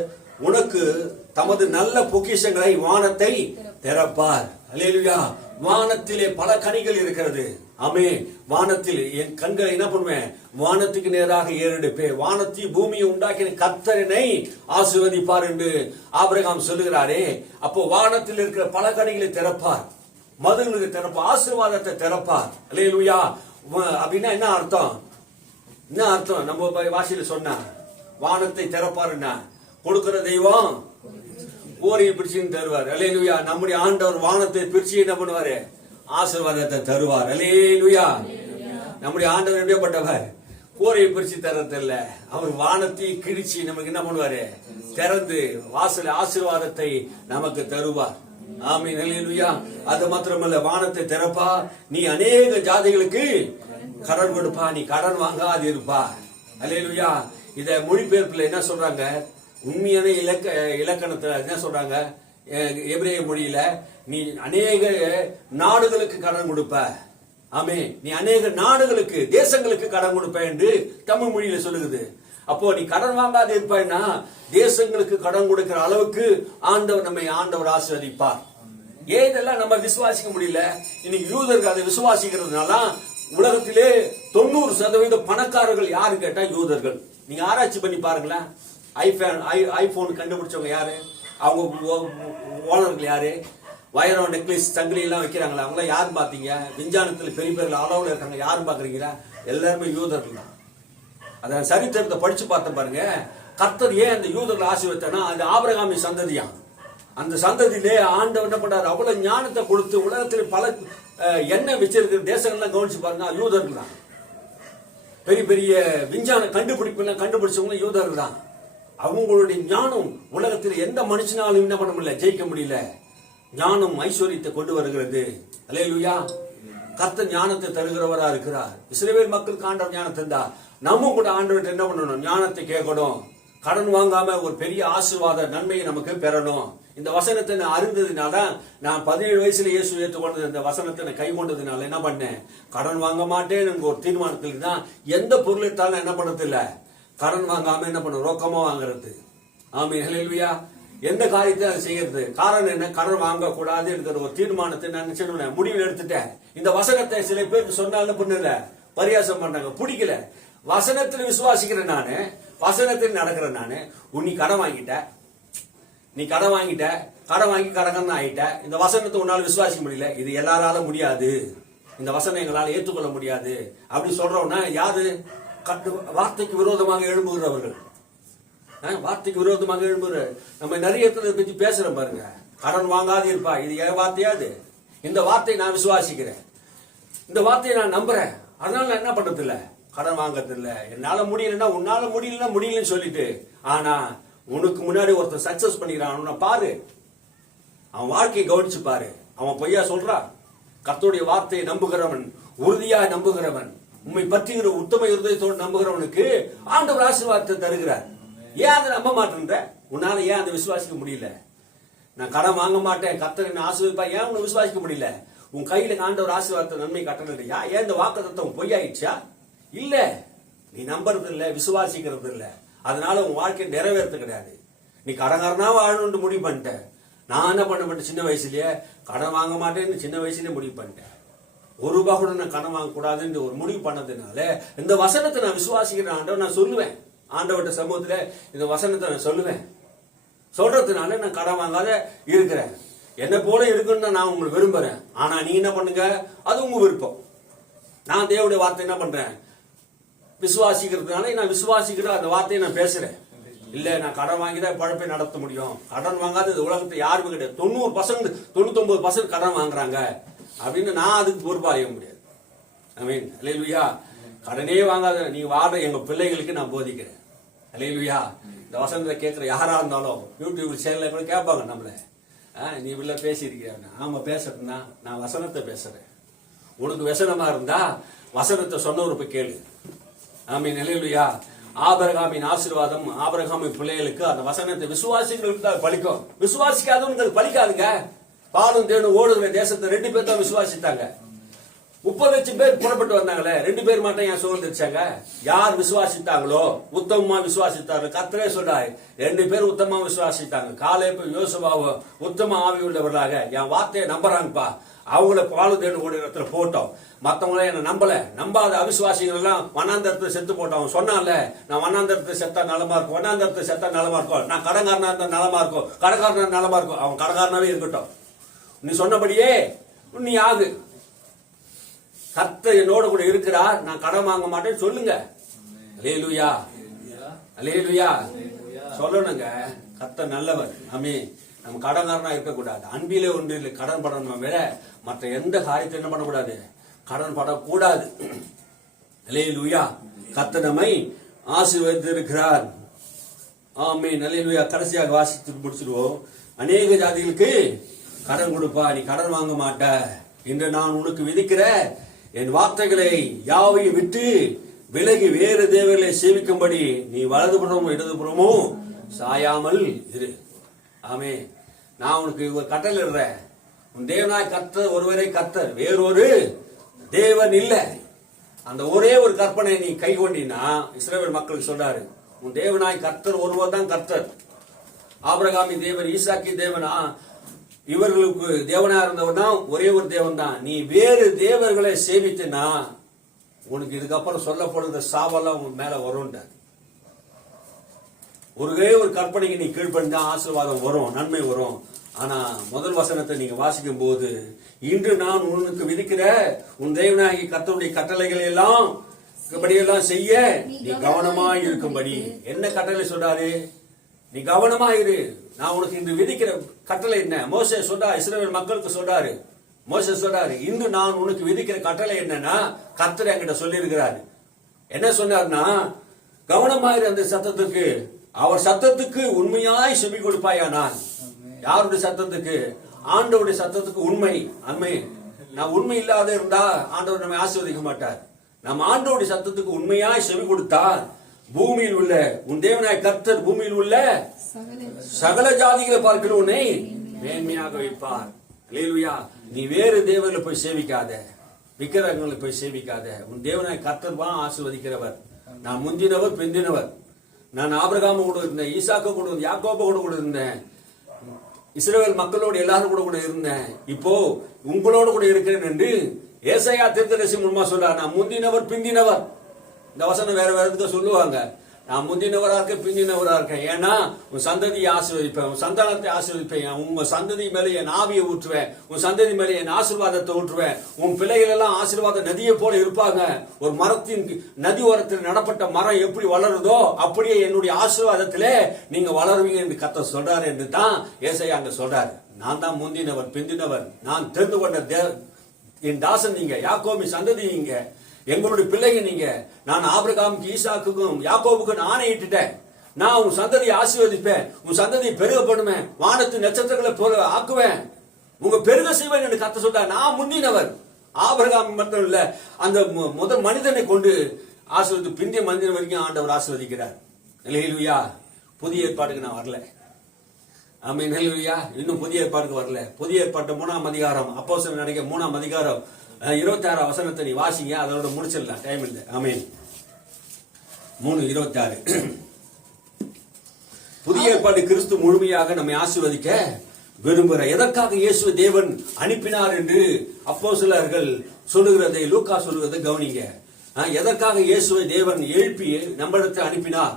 உனக்கு தமது நல்ல பொக்கிஷங்களை வானத்தை திறப்பார். அல்லேலூயா. வானத்திலே பல கனிகள் இருக்கிறது. ஆமே. வானத்தில் என் கண்களை என்ன பண்ணுவேன்? வானத்துக்கு நேராக ஏறெடுப்பேன். வானத்தை பூமியை உண்டாக்கின கர்த்தரனை ஆசீர்வதிப்பார் என்று ஆபிரகாம் சொல்லுகிறாரே. அப்போ வானத்தில் இருக்கிற பல கனிகளை திறப்பார், மதுகளுக்கு திறப்பார், ஆசீர்வாதத்தை திறப்பார். அல்லேலூயா. அப்படின்னா என்ன அர்த்தம்? என்ன அர்த்தம்? நம்ம வாசியில சொன்ன வானத்தை திறப்பாருன்னா கொடுக்கிற தெய்வம் கோரியை பிரிச்சு தருவார். அல்லேலூயா. நம்முடைய ஆண்டவர் வானத்தை பிரிச்சு என்ன பண்ணுவாரு? ஆசீர்வாதத்தை தருவார். அல்லேலூயா. நம்முடைய ஆண்டவர் எப்படிப்பட்டவர்? கோரையை பிரிச்சு தரதில்ல, அவர் வானத்தை கிழிச்சு நமக்கு என்ன பண்ணுவாரு? திறந்து வாசல் ஆசீர்வாதத்தை நமக்கு தருவார். ஆமென். அல்லேலூயா. அது மாத்திரமல்ல, வானத்தை திறப்பா, நீ அநேக ஜாதிகளுக்கு கடன் கொடுப்பா, நீ கடன் வாங்காது இருப்பா. அல்லேலூயா. இத மொழிபெயர்ப்புல என்ன சொல்றாங்க? உண்மையான இலக்கணத்துல என்ன சொல்றாங்க? எபிரேய மொழியில நீ அநேக நாடுகளுக்கு கடன் கொடுப்ப. ஆமே. நீ அநேக நாடுகளுக்கு, தேசங்களுக்கு கடன் கொடுப்ப என்று தமிழ் மொழியில சொல்லுது. அப்போ நீ கடன் வாங்காத இருப்பாய்னா தேசங்களுக்கு கடன் கொடுக்கிற அளவுக்கு ஆண்டவர் ஆசீர்வதிப்பார். ஏன் இதெல்லாம் நம்ம விசுவாசிக்க முடியல? இன்னைக்கு யூதர்கள் அதை விசுவாசிக்கிறதுனால உலகத்திலே 90% பணக்காரர்கள் யாரு கேட்டா யூதர்கள். நீங்க ஆராய்ச்சி பண்ணி பாருங்களேன். ஐபோன் கண்டுபிடிச்சவங்க யாரு? அவங்க ஓனர்கள் யாரு? வைரம் நெக்லஸ் சங்கிலி எல்லாம் வைக்கிறாங்களா, அவங்க யாரும் பாத்தீங்க? விஞ்ஞானத்தில் பெரிய பெரிய அளவுல இருக்காங்க, யாரும் பாக்குறீங்களா? எல்லாருமே யூதர்கள் தான். அத சரித்திரத்தை படிச்சு பார்த்த பாருங்க. கர்த்தர் ஏன் அந்த யூதர்கள் ஆசீர்வதித்தானா? அது ஆபிரகாமின் சந்ததியா. அந்த சந்ததியிலே ஆண்டவர் என்ன பண்றாரு? அவ்வளவு ஞானத்தை கொடுத்து உலகத்தில் பல எண்ணெய் வச்சிருக்கிற தேசங்கள்லாம் கவனிச்சு பாருங்க, யூதர்கள் தான். பெரிய பெரிய விஞ்ஞான கண்டுபிடிப்பு கண்டுபிடிச்சவங்க யூதர்கள் தான். அவங்களுடைய ஞானம் உலகத்தில் எந்த மனுஷனாலும் என்ன பண்ண முடியல, ஜெயிக்க முடியல. ஞானம் ஐஸ்வர்யத்தை கொண்டு வருகிறது. அல்லேலூயா. கர்த்தர் ஞானத்தை தருகிறவரா இருக்கிறார். இஸ்ரவேல் மக்களுக்கு ஆண்டவர் ஞானத்தை தந்தா, நம்ம கூட ஆண்டவர்கிட்ட என்ன பண்ணணும்? ஞானத்தை கேட்கணும். கடன் வாங்காம ஒரு பெரிய ஆசீர்வாத நன்மையை நமக்கு பெறணும். இந்த வசனத்தை நான் அறிந்ததுனால, நான் 17 வயசுல இயேசு ஏற்றுக்கொண்டது, இந்த வசனத்தை நான் கை கொண்டதுனால என்ன பண்ணேன்? கடன் வாங்க மாட்டேன்னு ஒரு தீர்மானத்தில் தான் எந்த பொருள் எடுத்தாலும் என்ன பண்றது இல்ல, கடன் வாங்காம என்ன பண்ண, ரொக்கமா வாங்குறது. ஆமென். ஹல்லேலூயா. எந்த காரியத்தை அதை செய்யறது? காரணம் என்ன? கடன் வாங்க கூடாது என்கிற ஒரு தீர்மானத்தை நான் சொன்னேன், முடிவில் எடுத்துட்டேன். இந்த வசனத்தை சில பேருக்கு சொன்னாலும் பண்ணல, பரியாசம் பண்றாங்க, பிடிக்கல. வசனத்தில் விசுவாசிக்கிறேன் நானு, வசனத்தில் நடக்கிறேன் நானு. நீ கடன் வாங்கிட்ட, கடன் வாங்கி கடகன் ஆகிட்ட. இந்த வசனத்தை உன்னால விசுவாசிக்க முடியல, இது எல்லாரால முடியாது, இந்த வசனம் எங்களால ஏற்றுக்கொள்ள முடியாது அப்படின்னு சொல்றோம்னா யாரு? வார்த்தைக்கு விரோதமாக எழும்புகிறவர்கள். வார்த்தைக்கு விரோதமாக எழும்புகிற நம்ம நிறைய பத்தி பேசுறோம் பாருங்க. கடன் வாங்காது இருப்பா, இது என் வார்த்தையாது. இந்த வார்த்தையை நான் விசுவாசிக்கிறேன், இந்த வார்த்தையை நான் நம்புறேன். அதனால நான் என்ன பண்றது இல்ல, கடன் வாங்கறது இல்ல. என்னால முடியலன்னா உன்னால முடியலன்னு சொல்லிட்டு, ஆனா உனக்கு முன்னாடி ஒருத்தர் சக்சஸ் பண்ணிக்கிறான் பாரு, அவன் வாழ்க்கையை கவனிச்சு பாரு. அவன் பொய்யா சொல்றான். கர்த்தருடைய வார்த்தையை நம்புகிறவன், உறுதியா நம்புகிறவன், உண்மை பற்றுகிற உத்தம இருதயத்தோடு நம்புகிறவனுக்கு ஆண்டவர் ஆசீர்வாதத்தை தருகிறார். ஏன் அதை நம்ப மாட்டேன்ற? உன்னால ஏன் அதை விசுவாசிக்க முடியல? நான் கடன் வாங்க மாட்டேன், கர்த்தர் என்ன ஆசீர்வதிப்பா, ஏன் உன்னை விசுவாசிக்க முடியல? உன் கையில ஆண்டவர் ஆசீர்வாதத்தை நன்மை கட்டலையா? ஏன் இந்த வாக்குத்தத்தம் பொய்யாயிடுச்சா? இல்ல, நீ நம்புறது இல்ல, விசுவாசிக்கிறது இல்ல. அதனால உன் வாழ்க்கை நிறைவேறது கிடையாது. நீ கடங்காரனா வாழணும்னு முடிவு பண்ணிட்ட. நான் என்ன பண்ணப்பட்ட சின்ன வயசுலயே கடன் வாங்க மாட்டேன்னு சின்ன வயசுலயே முடிவு பண்ணிட்டேன். ₹1 கூட நான் கடன் வாங்க கூடாதுன்னு ஒரு முடிவு பண்ணதுனால இந்த வசனத்தை நான் விசுவாசிக்கிறேன் ஆண்டவர். நான் சொல்லுவேன் ஆண்டவர்கிட்ட சமூகத்துல இந்த வசனத்தை நான் சொல்லுவேன். சொல்றதுனால நான் கடன் வாங்காத இருக்கிறேன். என்ன போல இருக்குன்னு நான் உங்களுக்கு விரும்புறேன். ஆனா நீங்க என்ன பண்ணுங்க, அது உங்க விருப்பம். நான் தேவனுடைய வார்த்தை என்ன பண்றேன், விசுவாசிக்கிறதுனால நான் விசுவாசிக்கிற அந்த வார்த்தையை நான் பேசுறேன். இல்ல நான் கடன் வாங்கி தான் பழப்பை நடத்த முடியும். கடன் வாங்காத இந்த உலகத்தை யாருமே கிடையாது. 90% 99% கடன் வாங்குறாங்க அப்படின்னு நான் அதுக்கு பொறுப்பாக முடியாது. ஆமென். அல்லேலூயா. கடனே வாங்காத நீங்க வாடுற எங்க பிள்ளைகளுக்கு நான் போதிக்கிறேன். அல்லேலூயா. இந்த வசனத்தை கேட்கிற யாரா இருந்தாலும் யூடியூப் சேனல்ல கூட கேட்பாங்க நம்மள, நீ உள்ள பேசியிருக்கியா? ஆமா பேசுறேன்னா நான் வசனத்தை பேசுறேன். உனக்கு வசனமா இருந்தா வசனத்தை சொன்னவரு போய் கேளு. ஆமென். அல்லேலூயா. ஆபிரகாமின் ஆசீர்வாதம் ஆபிரகாமின் பிள்ளைகளுக்கு அந்த வசனத்தை விசுவாசிகளுக்கு தான் பலிக்கும். விசுவாசிக்காதவங்களுக்கு பலிக்காதுங்க. பாலும் தேனும் ஓடுகிற தேசத்தை 2 பேர் தான் விசுவாசித்தாங்க. 30 லட்சம் பேர் புறப்பட்டு வந்தாங்களே, 2 பேர் மட்டும் ஏன் சுதந்திரிச்சாங்க? யார் விசுவாசித்தாங்களோ, உத்தமமா விசுவாசித்தாங்க. கர்த்தரே சொல்றாரு 2 பேர் உத்தமமா விசுவாசித்தாங்க. காலேபு யோசுவாவோ உத்தம ஆவி உள்ளவர்களாக என் வார்த்தையை நம்புறாங்கப்பா, அவங்கள பாலும் தேனும் ஓடுகிற இடத்துல போட்டோம். மத்தவங்கள என்ன நம்பாத அவிசுவாசிகள் எல்லாம் வண்ணாந்தரத்தை செத்து போட்டோம். சொன்னான்ல, நான் வண்ணாந்தரத்தை செத்தா நலமா இருக்கும், வண்ணாந்தரத்தை செத்தா நலமா இருக்கும், நான் கடன்காரனா இருந்தா நலமா இருக்கும், கடைக்காரனா நலமா இருக்கும். அவன் கடன்காரனாவே இருக்கட்டும், நீ சொன்னபடியே நீ ஆகு. கர்த்தர் என்னோட கூட இருக்கிறார், நான் கடன் வாங்க மாட்டேன்னு சொல்லுங்க. அல்லேலூயா. அல்லேலூயா சொல்லணுங்க. கர்த்தர் நல்லவர். ஆமென். நம்ம கடன்காரனா இருக்கக்கூடாது. அன்பிலே ஒன்றில் கடன் படணும் வேற மற்ற எந்த காரியத்தை என்ன பண்ணக்கூடாது, கடன் படக்கூடாது. அல்லேலூயா. கர்த்தர் நம்மை ஆசீர்வதித்திருக்கிறார். ஆமென். அல்லேலூயா. கடைசியாக வாசித்து முடிச்சிடுவோம். அநேக ஜாதிகளுக்கு கடன் கொடுப்பா, நீ கடன் வாங்க மாட்ட. இன்று நான் உனக்கு விதிக்கிற என் வார்த்தைகளை யாவையும் விட்டு விலகி வேறு தேவர்களை சேவிக்கும்படி நீ வலதுபுறமும் இடதுபுறமும் சாயாமல் இரு. ஆமே. நான் உனக்கு ஒரு கட்டளை இடுறேன். உன் தேவனாய் கர்த்தர் ஒருவரே கர்த்தர், வேறொரு தேவன் இல்லை. அந்த ஒரே ஒரு கற்பனை நீ கை கொண்டினா, இஸ்ரவேல் மக்களுக்கு சொல்றாரு, உன் தேவனாய் கர்த்தர் ஒருவர் தான் கர்த்தர். ஆபிரகாமின் தேவன், ஈசாக்கின் தேவனா, இவர்களுக்கு தேவனா இருந்தவன் தான் ஒரே ஒரு தேவன் தான். நீ வேறு தேவர்களை சேவித்தினா உனக்கு இதுக்கப்புறம் சொல்லப்படுகிற சாபெல்லாம் உன் மேல வரும். ஒரே ஒரு கற்பனைக்கு நீ கீழ்ப்படிந்தா ஆசீர்வாதம் வரும், நன்மை வரும். ஆனா முதல் வசனத்தை நீங்க வாசிக்கும் போது, இன்று நான் உனக்கு விதிக்கிற உன் தேவனாகி கர்த்தருடைய கட்டளைகளை எல்லாம் இப்படியெல்லாம் செய்ய நீ கவனமாய் இருக்கும்படி. என்ன கட்டளை சொல்றாரு? நீ கவனமாயிரு. நான் உனக்கு இன்று விதிக்கிற கட்டளை என்ன? மோசே சொல்றா, இஸ்ரவேல் மக்களுக்கு சொல்றாரு. மோசே சொல்றாரு, இன்று நான் உனக்கு விதிக்கிற கட்டளை என்னன்னா, கர்த்தர் என்கிட்ட சொல்லி இருக்கிறாரு. என்ன சொன்னார்னா, கவனமாயிரு அந்த சத்தத்துக்கு, அவர் சத்தத்துக்கு உண்மையாய் செவி கொடுப்பாயானான். யாருடைய சத்தத்துக்கு? ஆண்டவருடைய சத்தத்துக்கு உண்மை. அண்மை. நான் உண்மை இல்லாத இருந்தா ஆண்டவர் நம்மை ஆசீர்வதிக்க மாட்டார். நம்ம ஆண்டவருடைய சத்தத்துக்கு உண்மையாய் செவி கொடுத்தால் பூமியில் உள்ள உன் தேவனாய் கர்த்தர் பூமியில் உள்ள சகல ஜாதிகளை பார்க்கிற உன்னை மேன்மையாக வைப்பார். அல்லேலூயா. நீ வேறு தேவர்களை போய் சேவிக்காத, விக்கிரகங்களை போய் சேவிக்காத. உன் தேவனாய் கர்த்தர் தான் ஆசீர்வதிக்கிறவர். நான் முந்தினவர் பிந்தினவர். நான் ஆபிரகாம் கூட இருந்தேன், ஈசாக்க கூட இருந்தேன், யாக்கோப கூட இருந்தேன், இஸ்ரவேல் மக்களோடு எல்லாரும் கூட இருந்தேன். இப்போ உங்களோட கூட இருக்கிறேன் என்று ஏசாயா தீர்க்கதரிசி மூலமா சொல்றார். நான் முந்தினவர் பிந்தினவர். இந்த வசனம் வேற வேற சொல்லுவாங்க. நான் முந்தினவரா இருக்க பிந்தினவரா இருக்கேன். ஏன்னா உன் சந்ததியை ஆசீர்வதிப்பேன், உன் சந்தானத்தை ஆசீர்வதிப்பேன், உங்க சந்ததி மேலே என் ஆவியை ஊற்றுவேன், உன் சந்ததி மேலே என் ஆசீர்வாதத்தை ஊற்றுவேன். உன் பிள்ளைகள் எல்லாம் ஆசீர்வாத நதியை போல இருப்பாங்க. ஒரு மரத்தின் நதி ஓரத்தில் நடப்பட்ட மரம் எப்படி வளருதோ அப்படியே என்னுடைய ஆசீர்வாதத்திலே நீங்க வளருவீங்க என்று கர்த்தர் சொல்றாரு என்று தான் ஏசாயா அங்க சொல்றாரு. நான் தான் முந்தினவர் பிந்தினவர். நான் தெரிந்து கொண்ட என் தாசன் நீங்க, யாக்கோபு சந்ததி நீங்க, எங்களுடைய பிள்ளைங்க நீங்க. நான் ஆபிரகாமுக்கு ஈசாக்குக்கும் யாக்கோபுக்கும் ஆணையிட்டுட்டேன். நான் உன் சந்ததியை ஆசீர்வதிப்பேன், உன் சந்ததியை பெருக பண்ணுவேன், வானத்து நட்சத்திரங்களை போல ஆக்குவேன், உங்க பெருக செய்வேன் என்று கர்த்தர் சொல்றார். நான் முந்தினவர். ஆபிரகாம் மட்டும் இல்ல, அந்த முதல் மனிதனை கொண்டு ஆசீர்வதி பிந்திய மனிதன் வரைக்கும் ஆண்டவர் ஆசீர்வதிக்கிறார். அல்லேலூயா. புதிய ஏற்பாட்டுக்கு நான் வரல. ஆமென். அல்லேலூயா. இன்னும் புதிய ஏற்பாட்டுக்கு வரல. புதிய ஏற்பாட்டு 3ஆம் அதிகாரம், அப்போஸ்தலர் நடக்க 3ஆம் அதிகாரம் 26 வசனத்தை நீ வாசிங்க, அதோட முடிச்சிடலாம், டைம் இல்லை. ஆமென். 3:26. புதிய ஏற்பாடு கிறிஸ்து முழுமையாக நம்மை ஆசீர்வதிக்க விரும்புகிறார். எதற்காக இயேசு தேவன் அனுப்பினார் என்று அப்போஸ்தலர்கள் சொல்லுகிறதை, லூக்கா சொல்லுகிறதை கவனிங்க. எதற்காக இயேசுவை தேவன் எழுப்பி நம்மிடத்தில் அனுப்பினார்?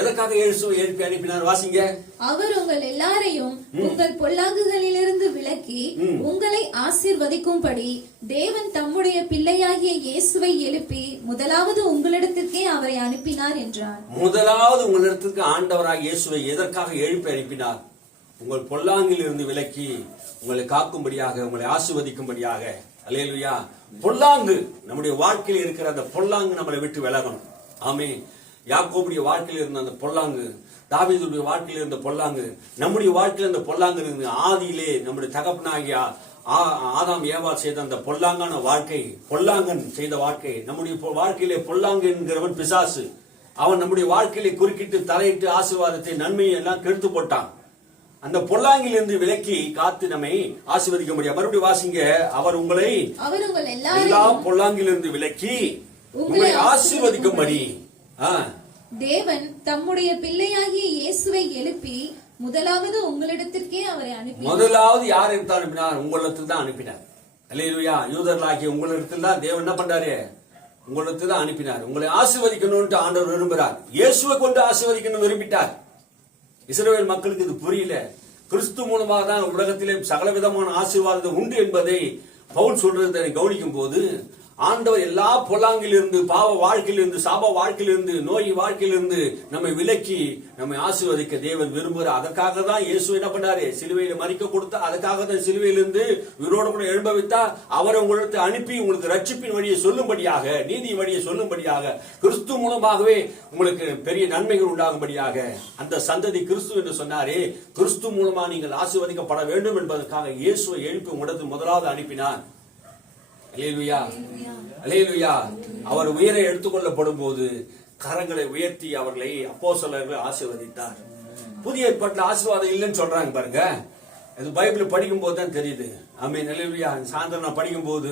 எதற்காக இயேசுவை எழுப்பி அனுப்பினார்? வாசிங்க. அவர் உங்கள் எல்லாரையும் உங்கள் பொல்லாங்குகளிலிருந்து விலக்கி உங்களை ஆசீர்வதிக்கும்படி தேவன் தம்முடைய பிள்ளையாகிய இயேசுவை எழுப்பி முதலாவது உங்களிடத்திற்கே அவரை அனுப்பினார் என்றார். முதலாவது உங்களிடத்திற்கு ஆண்டவராக இயேசுவை எதற்காக எழுப்பி அனுப்பினார்? உங்கள் பொல்லாங்கில் இருந்து விலக்கி உங்களை காக்கும்படியாக, உங்களை ஆசீர்வதிக்கும்படியாக. அல்லேலூயா. பொல்லாங்கு, நம்முடைய வாழ்க்கையில் இருக்கிற அந்த பொல்லாங்கு நம்மளை விட்டு விலகணும். ஆமென். யாக்கோபுடைய வாழ்க்கையில் இருந்த அந்த பொல்லாங்கு, தாவீதுடைய வாழ்க்கையில் இருந்த பொல்லாங்கு, நம்முடைய வாழ்க்கையில் இந்த பொல்லாங்கு இருந்து ஆதியிலே நம்முடைய தகப்பனாகிய ஆதாம் ஏவாள் செய்த அந்த பொல்லாங்கான வாழ்க்கை, பொல்லாங்கன் செய்த வாழ்க்கை, நம்முடைய வாழ்க்கையிலே பொல்லாங்கு என்கிறவன் பிசாசு. அவன் நம்முடைய வாழ்க்கையிலே குறுக்கிட்டு தலையிட்டு ஆசீர்வாதத்தை, நன்மையை எல்லாம் கெடுத்து போட்டான். அந்த பொல்லாங்கில் இருந்து விலக்கி காத்து நம்மை ஆசீர்வதிக்க முடியாது. மறுபடியும் வாசிங்க. அவர் உங்களை எல்லா பொல்லாங்கில் இருந்து விலக்கி உங்களை ஆசீர்வதிக்கும்படி தேவன் தம்முடைய பிள்ளையாகிய இயேசுவை எழுப்பி முதலாவது உங்களிடத்திற்கே அவரை அனுப்பினார். முதலாவது யார் எடுத்து அனுப்பினார்? உங்களிடத்தில் தான் அனுப்பினார். அல்லேலூயா. யூதர்களாகிய உங்களிடத்தில் தான் தேவன் என்ன பண்றாரு? உங்களிடத்தில் தான் அனுப்பினார். உங்களை ஆசீர்வதிக்கணும்னு ஆண்டவர் விரும்புகிறார். இயேசுவை கொண்டு ஆசீர்வதிக்கணும் விரும்பிட்டார். இஸ்ரவேல் மக்களுக்கு இது புரியல. கிறிஸ்து மூலமாக தான் உலகத்திலே சகல விதமான ஆசீர்வாதம் உண்டு என்பதை பவுல் சொல்றதை கவனிக்கும் போது, ஆண்டவர் எல்லா பொல்லாங்கிலிருந்து, பாவ வாழ்க்கையிலிருந்து, சாப வாழ்க்கையிலிருந்து, நோய் வாழ்க்கையிலிருந்து நம்மை விலக்கி நம்மை ஆசீர்வதிக்க தேவன் விரும்புகிறார். அதற்காக தான் இயேசு என்ன பண்ணாரு? சிலுவையில மரிக்க கொடுத்தா. அதுக்காக தான் சிலுவையிலிருந்து உயிரோடு கூட எழும்ப வைத்தா. அவரை உங்களுக்கு அனுப்பி உங்களுக்கு ரட்சிப்பின் வழியை சொல்லும்படியாக, நீதியின் வழியை சொல்லும்படியாக, கிறிஸ்து மூலமாகவே உங்களுக்கு பெரிய நன்மைகள் உண்டாகும்படியாக. அந்த சந்ததி கிறிஸ்து என்று சொன்னாரே, கிறிஸ்து மூலமா நீங்கள் ஆசீர்வதிக்கப்பட வேண்டும் என்பதற்காக இயேசுவை எழுப்பி உங்களிடத்தில் முதலாவது அனுப்பினார். அல்லேலூயா. அல்லேலூயா. அவர் உயிரை எடுத்துக்கொள்ளப்படும் போது கரங்களை உயர்த்தி அவர்களை அப்போஸ்தலர்கள் ஆசீர்வதித்தார். புதிய ஏற்பாட்டில் ஆசீர்வாதம் இல்லைன்னு சொல்றாங்க பாருங்க. அது பைபிள் படிக்கும் போது தான் தெரியுது. ஆமென். அல்லேலூயா. சாயந்தரம் நான் படிக்கும் போது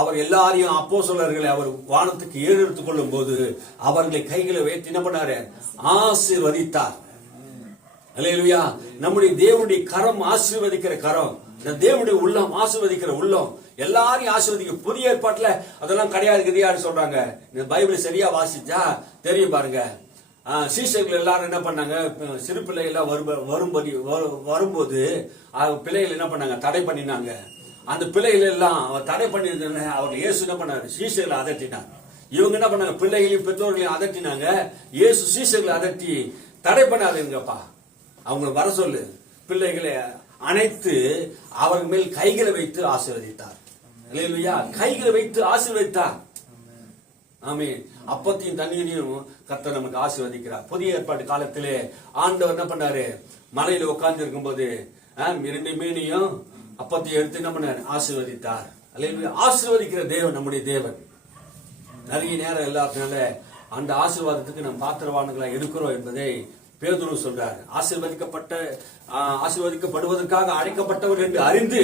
அவர் எல்லாரையும் அப்போஸ்தலர்களை அவர் வானத்துக்கு ஏறெடுத்துக் கொள்ளும் போது அவர்களை கைகளை உயர்த்தி என்ன பண்ணாரு? ஆசீர்வதித்தார். அல்லேலூயா. நம்முடைய தேவனுடைய கரம் ஆசீர்வதிக்கிற கரம், தேவனுடைய உள்ளம் ஆசீர்வதிக்கிற உள்ளம், எல்லாரையும் ஆசீர்வதிக்க. புதிய ஏற்பாட்டுல அதெல்லாம் கிடையாது. கிடையாது சொல்றாங்க. இந்த பைபிள் சரியா வாசிச்சா தெரியும் பாருங்க. சீஷர்கள் எல்லாரும் என்ன பண்ணாங்க? சிறு பிள்ளைகள் வரும்போது பிள்ளைகள் என்ன பண்ணாங்க? தடை பண்ணினாங்க. அந்த பிள்ளைகள் எல்லாம் அவர் தடை பண்ணிருந்த அவர் இயேசு என்ன பண்ணாரு? சீஷர்களை அதட்டினார். இவங்க என்ன பண்ணாங்க? பிள்ளைகளையும் பெற்றோர்களையும் அதட்டினாங்க. இயேசு சீஷர்களை அதட்டி, தடை பண்ணாதுங்கப்பா, அவங்க வர சொல்லு. பிள்ளைகளை அனைத்து அவர்கள் மேல் கைகளை வைத்து ஆசீர்வதித்தார். அல்லேலூயா. கைகளை வைத்து ஆசீர்வதித்தார். ஆமென். அப்பத்தையும் தண்ணீரையும் கர்த்தர் நமக்கு ஆசீர்வதிக்கிறார். புதிய ஏற்பாட்டு காலத்திலே ஆண்டவர் என்ன பண்ணாரு? மலையில உட்கார்ந்து இருக்கும் போது 2 மீனையும் அப்பத்தையும் எடுத்து என்ன பண்ணாரு? ஆசீர்வதித்தார். அல்லேலூயா. ஆசீர்வதிக்கிற தேவன் நம்முடைய தேவன். நிறைய நேரம் எல்லாத்தினால அந்த ஆசீர்வாதத்துக்கு நாம் பாத்திரவான்களா இருக்கிறோம் என்பதை பேதுரு சொல்றார். ஆசீர்வதிக்கப்படுவதற்காக அழைக்கப்பட்டவர் என்று அறிந்து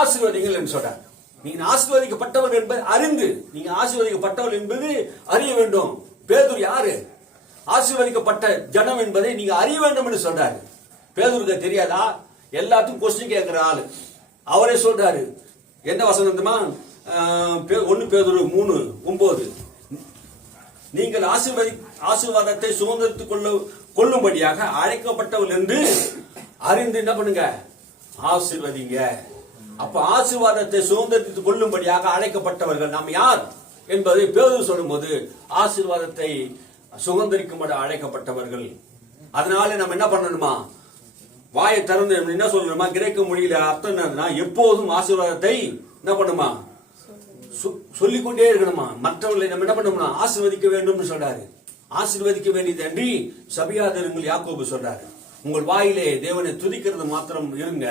ஆசீர்வதிங்கள் என்று சொல்றார். நீங்க ஆசீர்வதிக்கப்பட்டவர் என்பது அறிந்து, நீங்க ஆசீர்வதிக்கப்பட்டவர் என்பது அறிய வேண்டும். பேதுரு யாரு? ஆசீர்வதிக்கப்பட்ட ஜனம் என்பதை நீங்க அறிய வேண்டும் என்று சொல்றாரு. பேதுருக்கு தெரியாதா? எல்லாத்துக்கும் கொஸ்டின் கேட்கிற ஆளு அவரே சொல்றாரு. என்ன வசனமா? 1 பேதுரு 3:9, நீங்கள் ஆசீர்வாதத்தை சுதந்திரத்துக் கொள்ளும்படியாக அழைக்கப்பட்டவர்கள் என்று அறிந்து என்ன பண்ணுங்க? ஆசீர்வதிங்க. அப்ப ஆசீர்வாதத்தை சுதந்திரத்துக் கொள்ளும்படியாக அழைக்கப்பட்டவர்கள் நாம் யார் என்பதை பேதுரு சொல்லும் போது, ஆசீர்வாதத்தை சுதந்திரிக்கும்படி அழைக்கப்பட்டவர்கள். அதனால நம்ம என்ன பண்ணணுமா? வாயை திறந்து என்ன சொல்லணுமா? கிரேக்க மொழியில அர்த்தம் என்னன்னா, எப்போதும் ஆசீர்வாதத்தை என்ன பண்ணுமா? சொல்லிக்கொண்டே இருக்கணுமா? மற்றவர்களை நம்ம என்ன பண்ணணும்னா ஆசீர்வதிக்க வேண்டும் சொல்றாரு. ஆசீர்வதிக்க வேண்டியது அன்றி சபியாதிருங்கள் யாக்கோபு சொல்றாரு. உங்கள் வாயிலே தேவனை துதிக்கிறது மாத்திரம் இருங்க,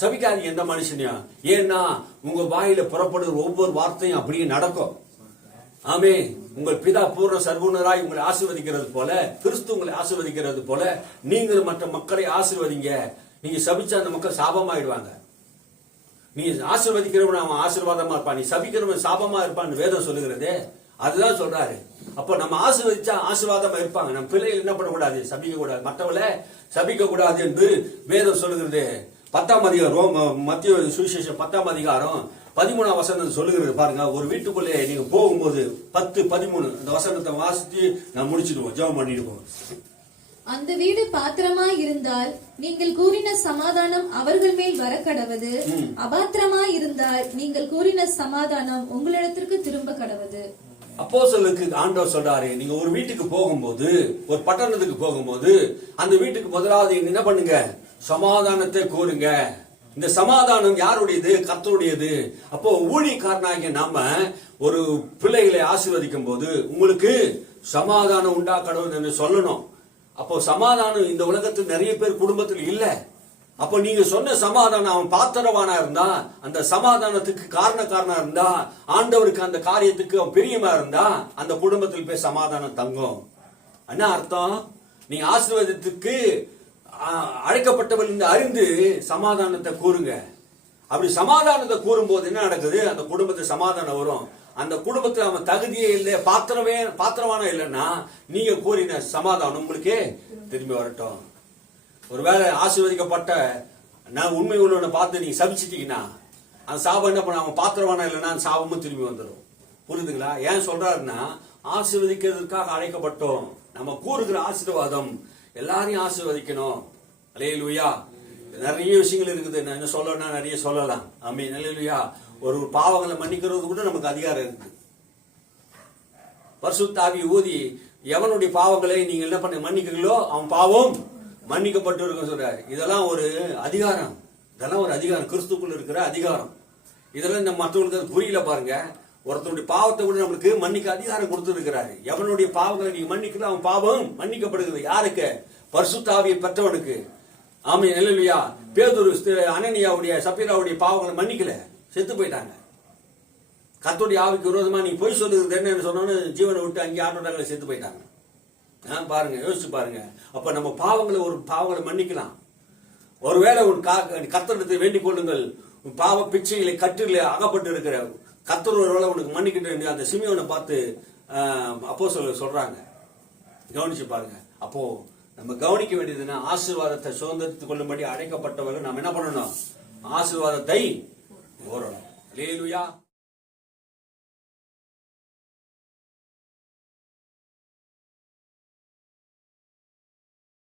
சபிக்காதீங்க எந்த மனுஷனையா. ஏன்னா உங்க வாயில புறப்படுற ஒவ்வொரு வார்த்தையும் அப்படியே நடக்கும். ஆமே. உங்கள் பிதா பூர்ண சர்வூனராய் உங்களை ஆசீர்வதிக்கிறது போல, கிறிஸ்து உங்களை ஆசீர்வதிக்கிறது போல நீங்கள் மற்ற மக்களை ஆசீர்வதிங்க. நீங்க சபிச்சா அந்த மக்கள் சாபமாயிடுவாங்க. நீ ஆசீர்வதிக்கிறவன் அவன் ஆசீர்வாதமா இருப்பான், நீ சபிக்கிறவன் சாபமா இருப்பான்னு வேதம் சொல்லுகிறது. அதுதான் சொல்றாரு. அப்ப நம்ம ஆசீர்வதிச்சா ஆசீர்வாதமா இருப்பாங்க. நம்ம பிள்ளைகள் என்ன பண்ணக்கூடாது? சபிக்க கூடாது, மற்றவளை சபிக்க கூடாது என்று வேதம் சொல்லுகிறது. 10ஆம் அதிகாரம் மத்திய சுவிசேஷம் 10ஆம் அதிகாரம் 13ஆம் வசனம் சொல்லுகிறது பாருங்க. ஒரு வீட்டுக்குள்ளே நீங்க போகும்போது 10:13 அந்த வசனத்தை வாசித்து நான் முடிச்சிடுவோம், ஜெபம் பண்ணிடுவோம். அந்த வீடு பாத்திரமாய் இருந்தால் நீங்கள் கூறின சமாதானம் அவர்கள் மேல் வரக்கடவது. அபாத்திரமாய் இருந்தால் நீங்கள் கூறின சமாதானம் உங்களிடத்திற்கு திரும்ப கடவது. அப்போஸ்தலருக்கு ஆண்டவர் சொல்றாரு, நீங்க ஒரு வீட்டுக்கு போகும்போது, ஒரு பட்டணத்துக்கு போகும்போது, அந்த வீட்டுக்கு முதலாவது என்ன பண்ணுங்க, சமாதானத்தை கூறுங்க. இந்த சமாதானம் யாருடையது? கர்த்தருடையது. அப்போ ஊழியக்காரனாகிய நாம ஒரு பிள்ளைகளை ஆசீர்வதிக்கும் போது உங்களுக்கு சமாதானம் உண்டாக்கணும் என்று சொல்லணும். அப்போ சமாதானம் இந்த உலகத்தில் நிறைய பேர் குடும்பத்தில் இல்ல. அப்போ நீங்க சொன்ன சமாதானம் அவன் பாத்திரவானா இருந்தா, அந்த சமாதானத்துக்கு காரணக்காரனா இருந்தா, ஆண்டவருக்கு அந்த காரியத்துக்கு அவன் பிரியமா இருந்தா, அந்த குடும்பத்தில் போய் சமாதானம் தங்கும். என்ன அர்த்தம்? நீ ஆசீர்வாதத்துக்கு அழைக்கப்பட்டவள் என்று அறிந்து சமாதானத்தை கூறுங்க. அப்படி சமாதானத்தை கூறும் போது என்ன நடக்குது? அந்த குடும்பத்துக்கு சமாதானம் வரும். அந்த குடும்பத்தில் அவன் தகுதியே இல்லை, பாத்திரவான இல்லைன்னா நீங்க கூறின சமாதானம் உங்களுக்கே திரும்பி வரட்டும். ஒருவேளை ஆசீர்வதிக்கப்பட்ட நான் உண்மை உள்ளவனை பார்த்து நீங்க சபிச்சிட்டீங்கன்னா அந்த சாபம் என்ன பண்ண, அவன் பாத்திரவான இல்லைன்னா அந்த சாபமும் திரும்பி வந்துடும். புரியுதுங்களா? ஏன் சொல்றாருன்னா, ஆசீர்வதிக்கிறதுக்காக அழைக்கப்பட்டோம். நம்ம கூறுகிற ஆசீர்வாதம் எல்லாரையும் ஆசீர்வதிக்கணும். அல்லேலூயா. நிறைய விஷயங்கள் இருக்குது, நான் என்ன சொல்லணும்னா நிறைய சொல்லலாம். ஆமென். அல்லேலூயா. ஒரு பாவங்களை மன்னிக்கிறது கூட நமக்கு அதிகாரம் இருக்கு. பரிசுத்த ஆவி ஊதி எவனுடைய பாவங்களை நீங்க என்ன பண்ண மன்னிக்கிறீங்களோ அவன் பாவம் மன்னிக்கப்பட்டு இருக்கும் சொல்றாரு. இதெல்லாம் ஒரு அதிகாரம், இதெல்லாம் ஒரு அதிகாரம், கிறிஸ்துக்குள்ள இருக்கிற அதிகாரம். இதெல்லாம் இந்த மற்றவங்களுக்கு புரியல பாருங்க. ஒருத்தனுடைய பாவத்தை கூட நம்மளுக்கு மன்னிக்க அதிகாரம் கொடுத்திருக்கிறாரு. எவனுடைய பாவங்களை நீங்க மன்னிக்கல அவன் பாவம் மன்னிக்கப்படுகிறது. யாருக்கு? பரிசுத்த ஆவியை பெற்றவனுக்கு. ஆமென். அல்லேலூயா. பேதுரு அனனியாவுடைய சப்பீராவுடைய பாவங்களை மன்னிக்கல, செத்து போயிட்டாங்க. கர்த்தருடைய ஆவிக்கு விரோதமா நீ போய் சொல்லுகிறது என்னன்னு சொன்னோன்னு ஜீவனை விட்டு அங்கே ஆட்டோட்டாக்களை செத்து போயிட்டாங்க. பாருங்க, யோசிச்சு பாருங்க. அப்ப நம்ம பாவங்களை மன்னிக்கலாம். ஒருவேளை உன் கர்த்தரிடத்தை வேண்டிக் கொள்ளுங்கள், பாவ பிச்சைகளை கட்டில அகப்பட்டு இருக்கிற கர்த்தர் ஒருவேளை உனக்கு மன்னிக்கிட்டு அந்த சிமியோனை பார்த்து அப்போஸ்தலர் சொல்றாங்க. கவனிச்சு பாருங்க. அப்போ நம்ம கவனிக்க வேண்டியதுன்னா, ஆசீர்வாதத்தை சுதந்திரத்துக் கொள்ளும்படி அழைக்கப்பட்டவர்கள் நாம் என்ன பண்ணணும்? ஆசீர்வாதத்தை கோரணும். அல்லேலூயா.